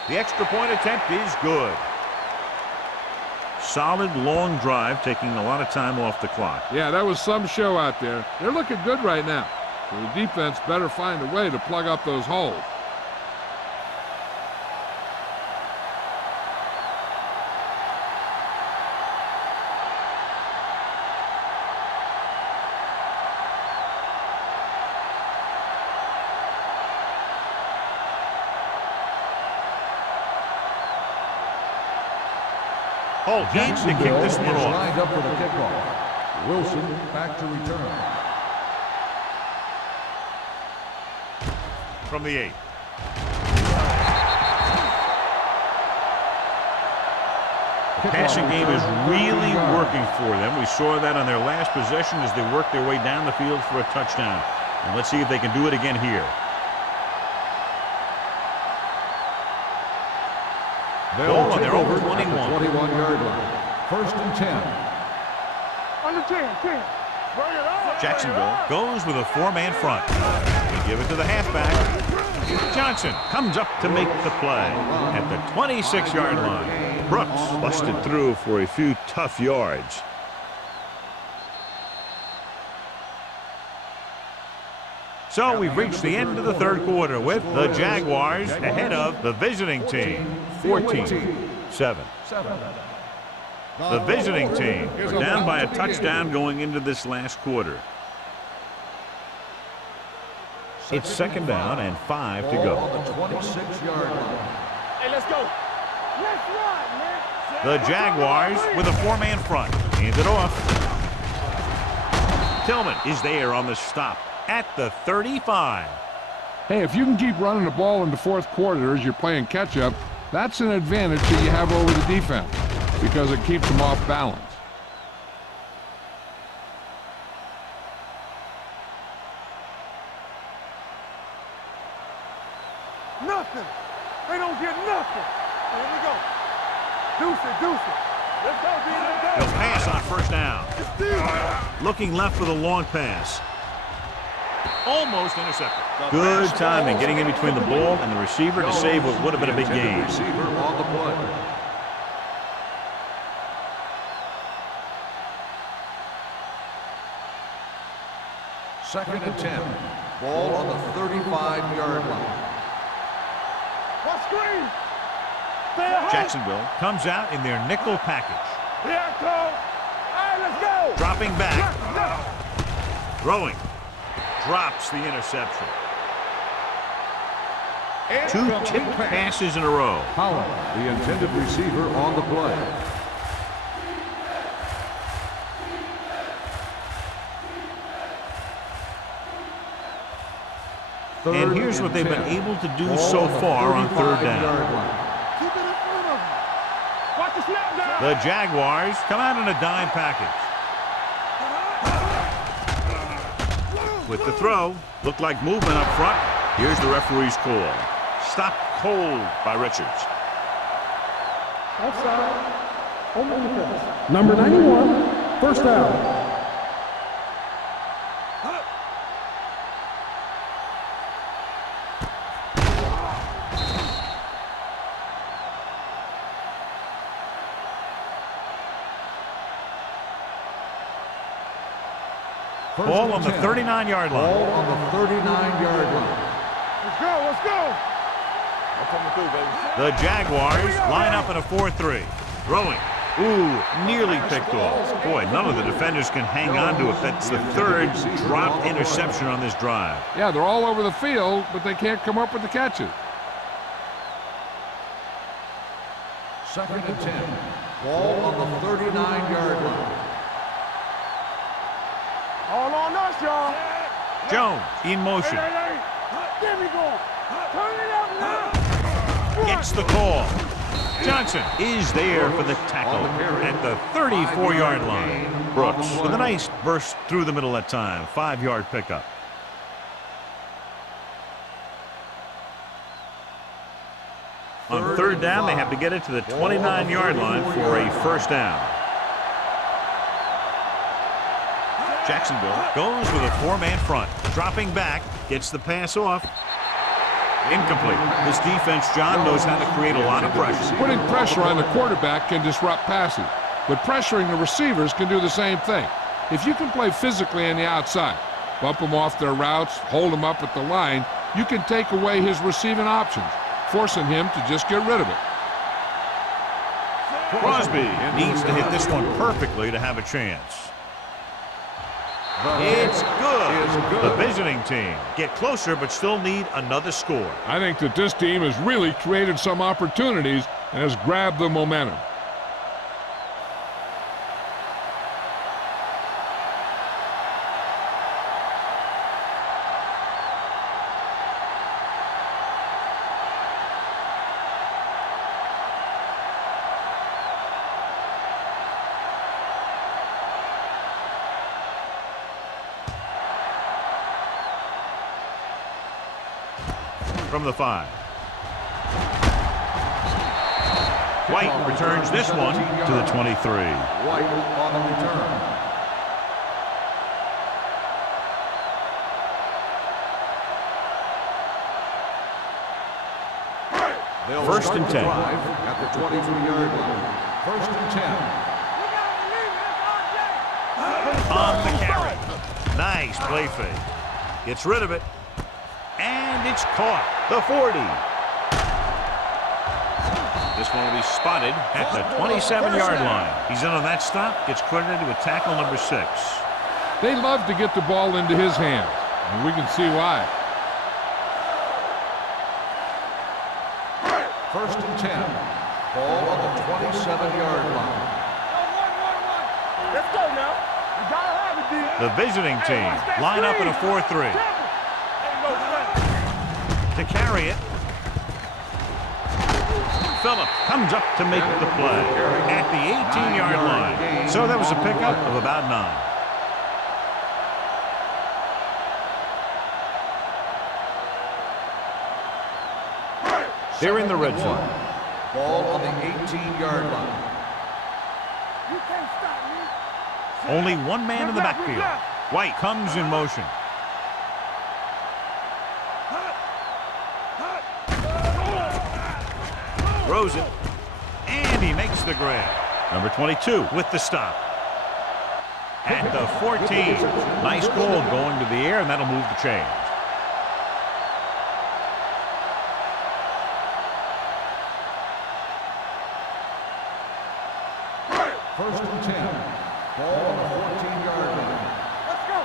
The extra point attempt is good. Solid long drive, taking a lot of time off the clock. Yeah, that was some show out there. They're looking good right now. So the defense better find a way to plug up those holes. Holt needs to kick this one off. Lined up for the kickoff. Wilson back to return. From the 8. The passing game is really working for them. We saw that on their last possession as they worked their way down the field for a touchdown. And let's see if they can do it again here. Ball on their own 21. 21-yard line. 1st and 10. Under 10, 10. Bring it on. Jacksonville goes with a 4-man front. They give it to the halfback. Johnson comes up to make the play at the 26-yard line. Brooks busted through for a few tough yards. So we've reached the end of the 3rd quarter with the Jaguars ahead of the visiting team, 14-7. The visiting team are down by a touchdown going into this last quarter. It's 2nd down and 5 to go. The 26-yard line. Hey, let's go. Let's run, man. The Jaguars with a 4-man front. Hands it off. Tillman is there on the stop at the 35. Hey, if you can keep running the ball in the 4th quarter as you're playing catch-up, that's an advantage that you have over the defense because it keeps them off balance. Nothing. They don't get nothing. Here we go. Deuce it, deuce it. Let's go, B. Let's go. They'll pass on 1st down. Looking left with a long pass. Almost intercepted. Good timing getting in between the ball and the receiver to save what would have been a big gain. Receiver on the play. Second and 10. Ball on the 35-yard line. What screen? Stay at home. Jacksonville comes out in their nickel package. Here I come. All right, let's go. Dropping back. Let's go. Throwing. Drops the interception. 2 tipped passes in a row. Holland, the intended receiver on the play. And here's what they've been able to do so far on 3rd down. Keep it in front of them. Watch the snap down. The Jaguars come out in a dime package. With the throw, looked like movement up front. Here's the referee's call. Stopped cold by Richards. Outside. Home defense. Number 91, 1st down. Ball on the 39-yard line. Ball on the 39-yard line. Let's go, let's go. I'm coming through, baby. The Jaguars line up in a 4-3. Throwing. Ooh, nearly picked off. Boy, none of the defenders can hang on to it. That's the third dropped interception on this drive. Yeah, they're all over the field, but they can't come up with the catches. 2nd and 10. Ball on the 39-yard line. All on us, y'all. Jones in motion. Hey. Get me going. Turn it up now. Gets the call. Johnson is there for the tackle at the 34-yard line. Brooks with a nice burst through the middle that time. 5-yard pickup. On 3rd down, they have to get it to the 29-yard line for a first down. Jacksonville goes with a 4-man front. Dropping back, gets the pass off. Incomplete. This defense, John, knows how to create a lot of pressure. Putting pressure on the quarterback can disrupt passes, but pressuring the receivers can do the same thing. If you can play physically on the outside, bump them off their routes, hold them up at the line, you can take away his receiving options, forcing him to just get rid of it. Crosby needs to hit this one perfectly to have a chance. It's good. The visiting team get closer but still need another score. I think that this team has really created some opportunities and has grabbed the momentum. From the 5. White returns this one to the 23. White on the return. First and 10. At the 23-yard line. 1st and 10. On the carry. Nice play fake. Gets rid of it. And it's caught. The 40. This one will be spotted at the 27-yard line. He's in on that stop. Gets credited with tackle number 6. They love to get the ball into his hands, and we can see why. 1st and 10. Ball on the 27-yard line. Let's go now. We gotta have it, D. The visiting team line up in a 4-3. To carry it. Phillips comes up to make the play at the 18-yard line. So that was a pickup of about 9. They're in the red zone. Ball on the 18-yard line. You can't stop me. Only one man in the backfield. White comes in motion. Throws it, and he makes the grab. Number 22 with the stop. At the 14. Nice goal going to the air, and that'll move the chains. First and 10. Ball on the 14-yard line. Let's go.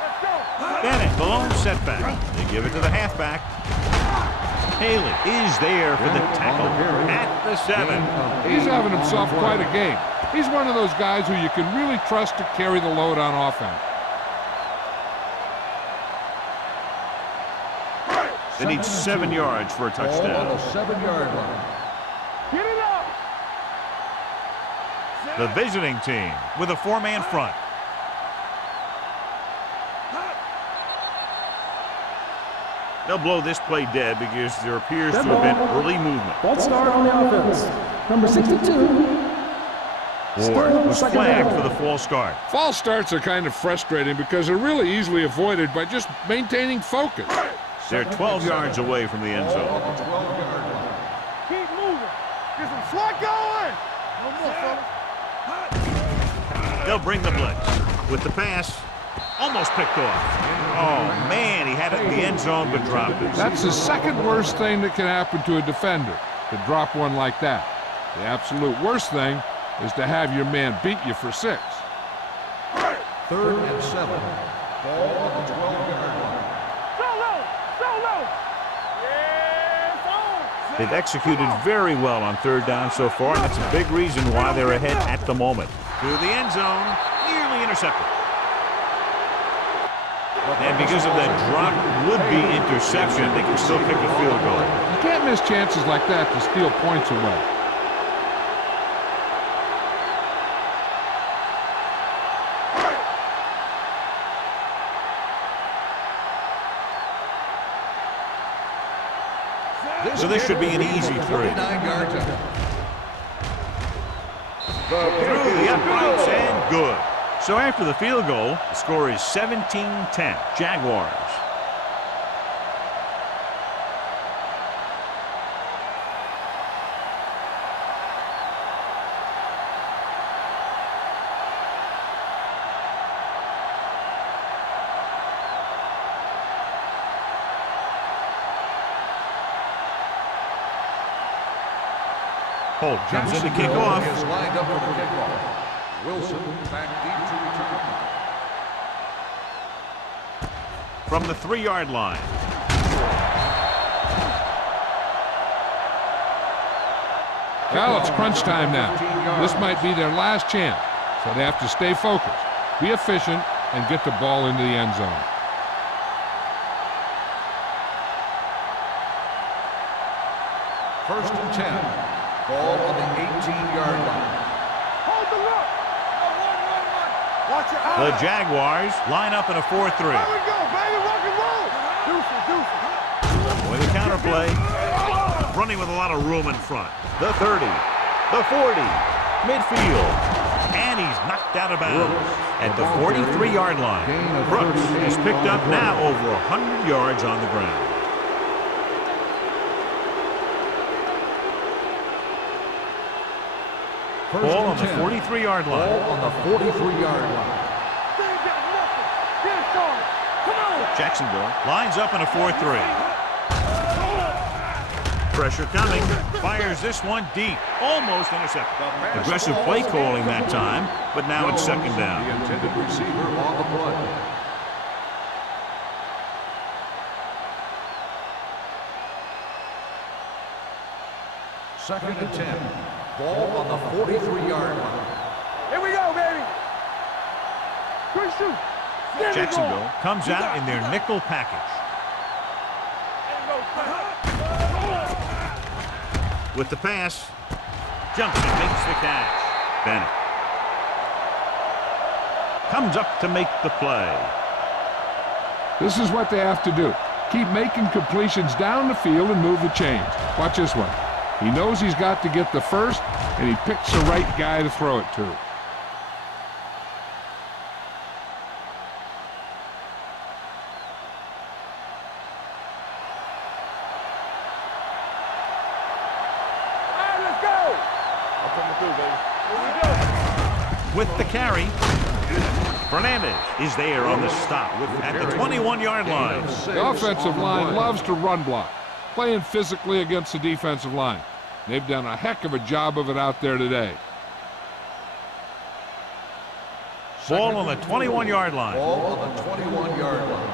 Let's go. Bennett, the lone setback. They give it to the halfback. Haley is there for the tackle at the 7. He's having himself quite a game. He's one of those guys who you can really trust to carry the load on offense. They need 7 yards for a Ball on touchdown. the 7-yard line. Get it up. The visiting team with a 4-man front. They'll blow this play dead because there appears to have been early movement. False start on the offense. Number 62. Ward was Second flagged down. for the false start. False starts are kind of frustrating because they're really easily avoided by just maintaining focus. They're 12 yards away from the end Ball zone. on the 12-yard line. Keep moving. Get some swat going. No more, fella. They'll bring the blitz. With the pass, almost picked off. Oh, man, he had it in the end zone but dropped it. That's the second worst thing that can happen to a defender, to drop one like that. The absolute worst thing is to have your man beat you for 6. 3rd and 7. Ball on the 12-yard line. Solo! Yeah, phone! They've executed very well on 3rd down so far, and that's a big reason why they're ahead at the moment. To the end zone, nearly intercepted. And because of that drop would-be interception, they can still kick a field goal. You can't miss chances like that to steal points away. So this should be an easy 3. 49-yard touchdown. Through the uprights and good. So after the field goal, the score is 17-10, Jaguars. Holt comes in to kick off. Is lined up for the kickoff. Wilson back deep to return. From the 3-yard line. Well, it's crunch time now. This might be their last chance, so they have to stay focused, be efficient, and get the ball into the end zone. First and 10. Ball on the 18-yard line. Hold the look! Watch your eyes! The Jaguars line up in a 4-3. There we go, baby! Rock and roll! Deuces. With a counterplay, running with a lot of room in front. The 30, the 40, midfield, and he's knocked out of bounds at the 43-yard line. Brooks has picked up now over 100 yards on the ground. Ball on the 43-yard line. Ball on the 43-yard line. They ain't got nothing. Get started. Come on! Jacksonville lines up in a 4-3. Pressure coming. Fires this one deep. Almost intercepted. Aggressive play calling that time, but now it's 2nd down. The intended receiver on the play. Second and 10. Ball on the 43-yard line. Here we go, baby! Quick shoot! There we go. Jacksonville comes out in their nickel package. With the pass, jumps and makes the catch. Bennett comes up to make the play. This is what they have to do. Keep making completions down the field and move the chains. Watch this one. He knows he's got to get the first, and he picks the right guy to throw it to. With the carry, Fernandez is there on the stop at the 21-yard line. The offensive line loves to run block, playing physically against the defensive line. They've done a heck of a job of it out there today. Ball on the 21-yard line. Ball on the 21-yard line.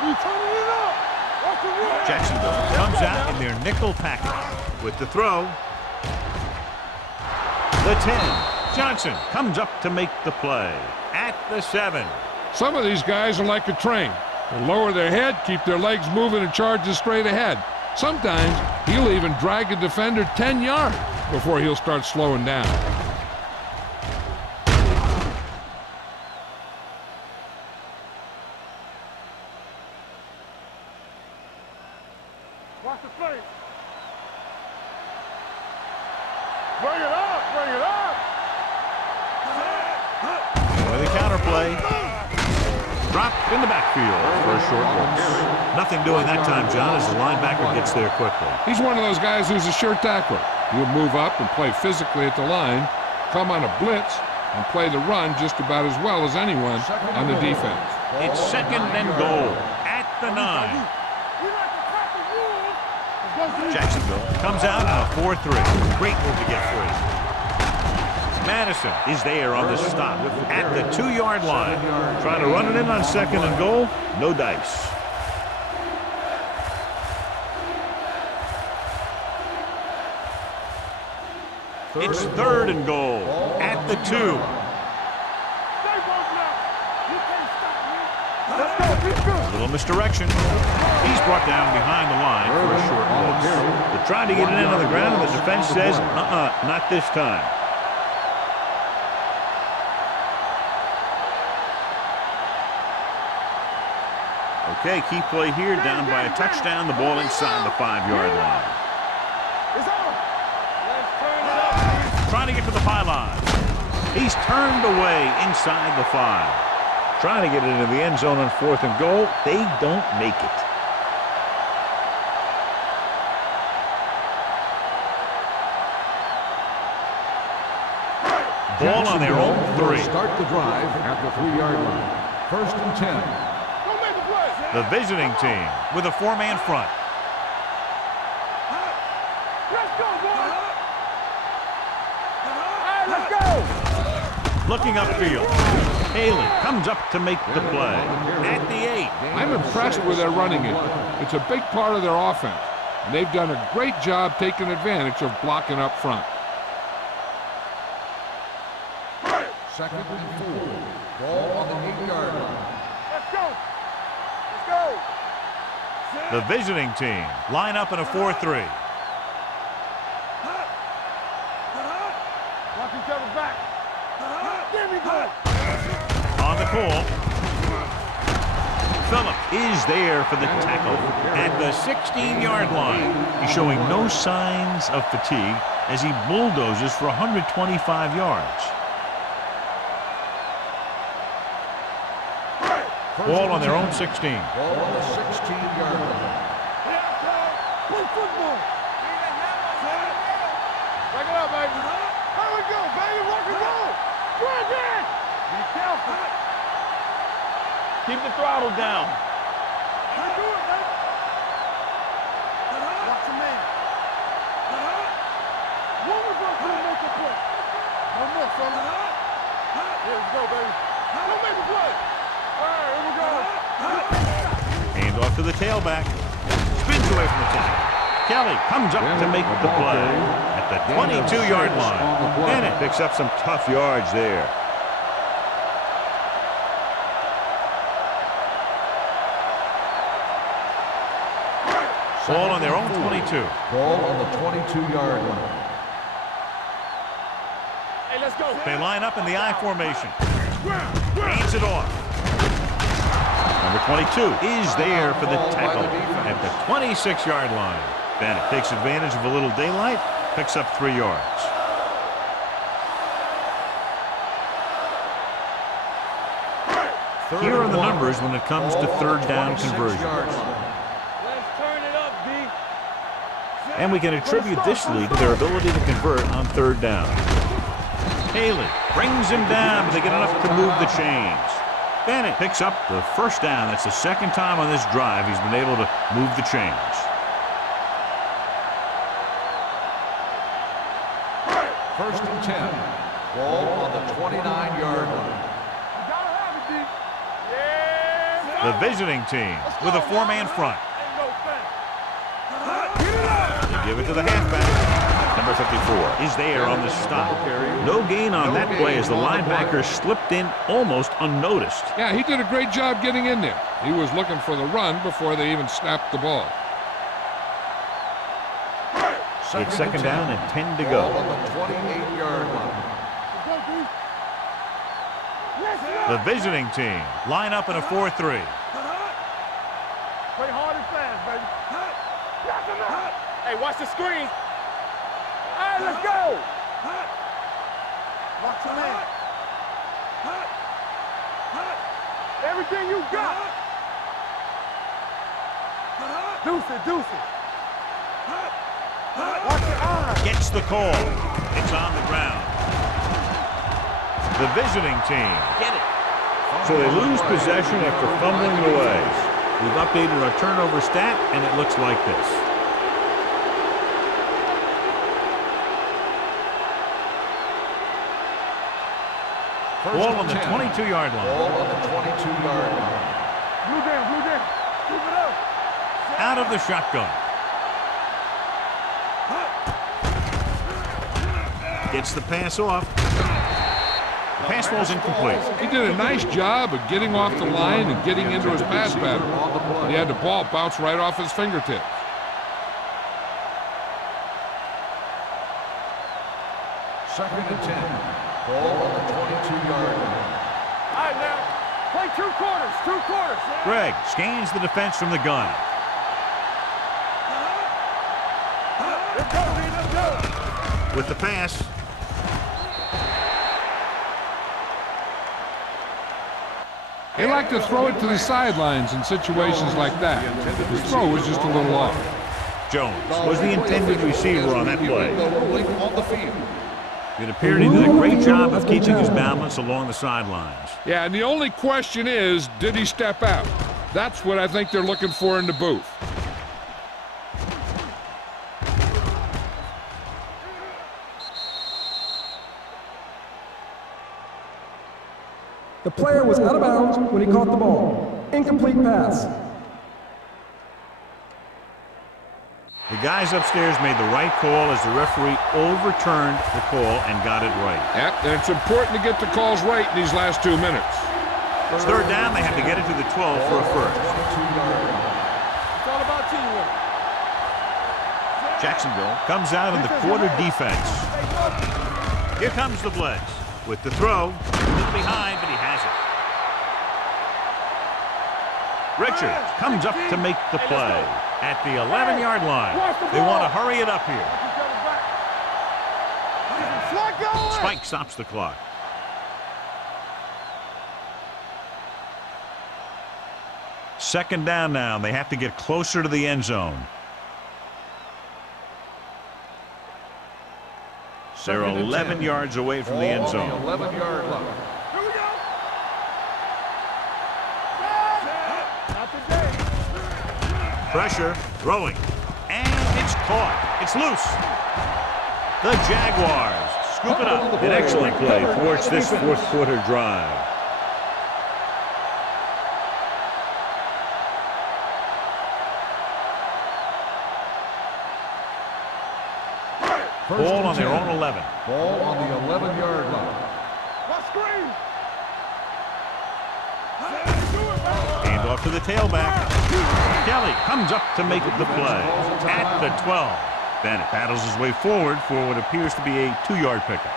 You turning it up! Watch the run! Jacksonville comes out in their nickel package. With the throw, the 10. Johnson comes up to make the play at the 7. Some of these guys are like a train. They lower their head, keep their legs moving, and charge straight ahead. Sometimes he'll even drag a defender 10 yards before he'll start slowing down. Watch the play. Bring it up! Bring it up! With a counterplay. Dropped in the backfield for a short loss. Nothing doing that time, John, as the linebacker gets there quickly. He's one of those guys who's a sure tackler. He'll move up and play physically at the line, come on a blitz, and play the run just about as well as anyone on the defense. It's second and goal at the 9. We like to crack the rules. Let's go, Jacksonville comes out in a 4-3. Great move to get free. Madison is there on the stop at the 2-yard line. Trying to run it in on second and goal. No dice. It's third and goal at the 2. Stay both now. You can't stop me. Let's go. Be good. Little misdirection. He's brought down behind the line for a short loss. They're trying to get it in on the ground, and the defense says, not this time. Okay, key play here, down by a touchdown, the ball inside the 5-yard line. It's on. Let's turn it up. Trying to get to the pylon. He's turned away inside the 5. Trying to get it into the end zone on 4th and goal. They don't make it. Ball on their own 3. Start the drive at the 3-yard line. First and 10. Don't make a play. The visiting team with a 4-man front. Let's go, boys. All right, let's go. Looking upfield. Haley comes up to make the play at the 8. I'm impressed with their running game. It's a big part of their offense, and they've done a great job taking advantage of blocking up front. Second and 4. Ball on the 8-yard line. Let's go. Let's go. The visiting team line up in a 4-3. Watch each other back. There we go. On the call. Phillip is there for the tackle at the 16-yard line. He's showing no signs of fatigue as he bulldozes for 125 yards. Ball on their own 16. Ball on the 16-yard line. Play football. Back it up, baby. Here we go, baby. Rock and roll. Run that. Be careful. Keep the throttle down. Let's do it, baby. Watch the man. One was going to make the play. No more, son. Here we go, baby. Don't make the play. All right, here we go. Hand off to the tailback. Spins away from the tackle. Kelly comes up to make the play at the 22-yard line. Bennett picks up some tough yards there. Ball on their own 22. Ball on the 22-yard line. Hey, let's go. They line up in the I formation. Hands it off. Number 22 is there for the tackle at the 26-yard line. Bennett takes advantage of a little daylight, picks up 3 yards. Here are the numbers when it comes to third down conversions. Let's turn it up, B. And we can attribute this league to their ability to convert on third down. Haley brings him down, but they get enough to move the chains. Bennett picks up the first down. That's the second time on this drive he's been able to move the chains. First and 10. Ball on the 29-yard line. You gotta have it, D. Yeah. The visiting team with a 4-man front. Ain't no thing. Get it up. They give it to the halfback. Number 54 is there on the stop. No gain on that play as the linebacker slipped in almost unnoticed. Yeah, he did a great job getting in there. He was looking for the run before they even snapped the ball. It's second down and 10 to Ball go. on the 28-yard line. Let's go, D. Let's go. The visiting team line up in a 4-3. Play hard and fast, baby. Knock him out. Hey, watch the screen. All right, let's go. Watch the man. Everything you got. Deuce it, deuce it. Watch your eyes. Gets the call. It's on the ground. the visiting team. Get it. So they lose possession after fumbling it away. We've updated our turnover stat, and it looks like this. Ball on the 22-yard line. Ball on the 22-yard line. Blue down. Keep it up. Out of the shotgun. Gets the pass off. The pass falls incomplete. He did a nice job of getting off the line and getting into his pass pattern. He had the ball bounce right off his fingertips. Second and 10. Ball on the 22-yard line. All right, now. Play 2 quarters. 2 quarters. Greg scans the defense from the gun. Let's go. With the pass. He liked to throw it to the sidelines in situations like that. His throw was just a little off. Jones was the intended receiver on that play. On the field. It appeared he did a great job of keeping his balance along the sidelines. Yeah, and the only question is, did he step out? That's what I think they're looking for in the booth. The player was out of bounds when he caught the ball. Incomplete pass. The guys upstairs made the right call as the referee overturned the call and got it right. Yep, and it's important to get the calls right in these last 2 minutes. It's third down. They have to get it to the 12 for a first. It's all about teamwork. Jacksonville comes out in the quarter defense. Here comes the blitz. With the throw, a little behind, but he has it. Richards comes up to make the play at the 11-yard line. They want to hurry it up here. Spike stops the clock. Second down now. They have to get closer to the end zone. They're 11 yards away from the end zone. 11-yard line. Here we go. Not today. Pressure, throwing, and it's caught. It's loose. The Jaguars scoop it up. An excellent play towards this fourth quarter drive. Ball on their own 11. Ball on the 11-yard line. Let's screen. Hand off to the tailback. Kelly comes up to make the play at the 12. Bennett paddles his way forward for what appears to be a 2-yard pickup.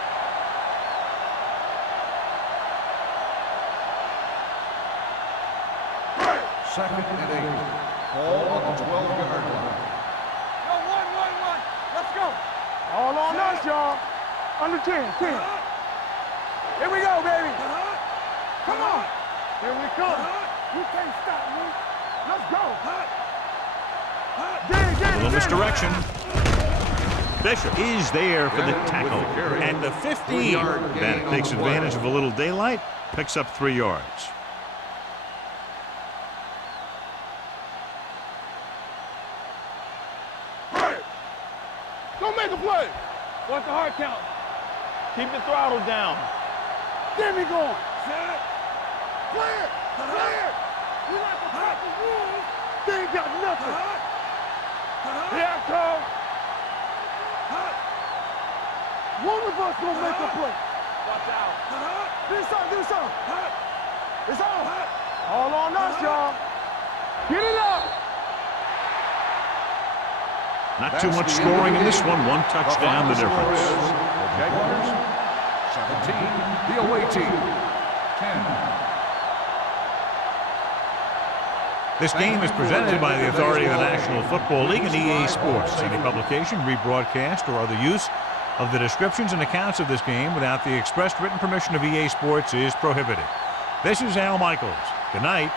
Second and 8. Ball on the 12-yard line. Go, 1. Let's go. All on us, y'all. Under 10. Here we go, baby. Come on. Here we come. We can't stop, me. Let's go. A little misdirection. Bishop is there for the tackle. And the 15. Bennett takes advantage of a little daylight, picks up 3 yards. Don't make a play. What's the hard count? Keep the throttle down. Get me going. Set. Clear. You like the proper rules. They ain't got nothing. Here I come. One of us gonna make a play. Watch out. Do something. It's on. All on us, y'all. Get it up. Not too much scoring in this one. One touchdown, the difference. The Jaguars, 17. The away team, 10. This game is presented by the authority of the National Football League and EA Sports. Any publication, rebroadcast, or other use of the descriptions and accounts of this game without the expressed written permission of EA Sports is prohibited. This is Al Michaels. Good night.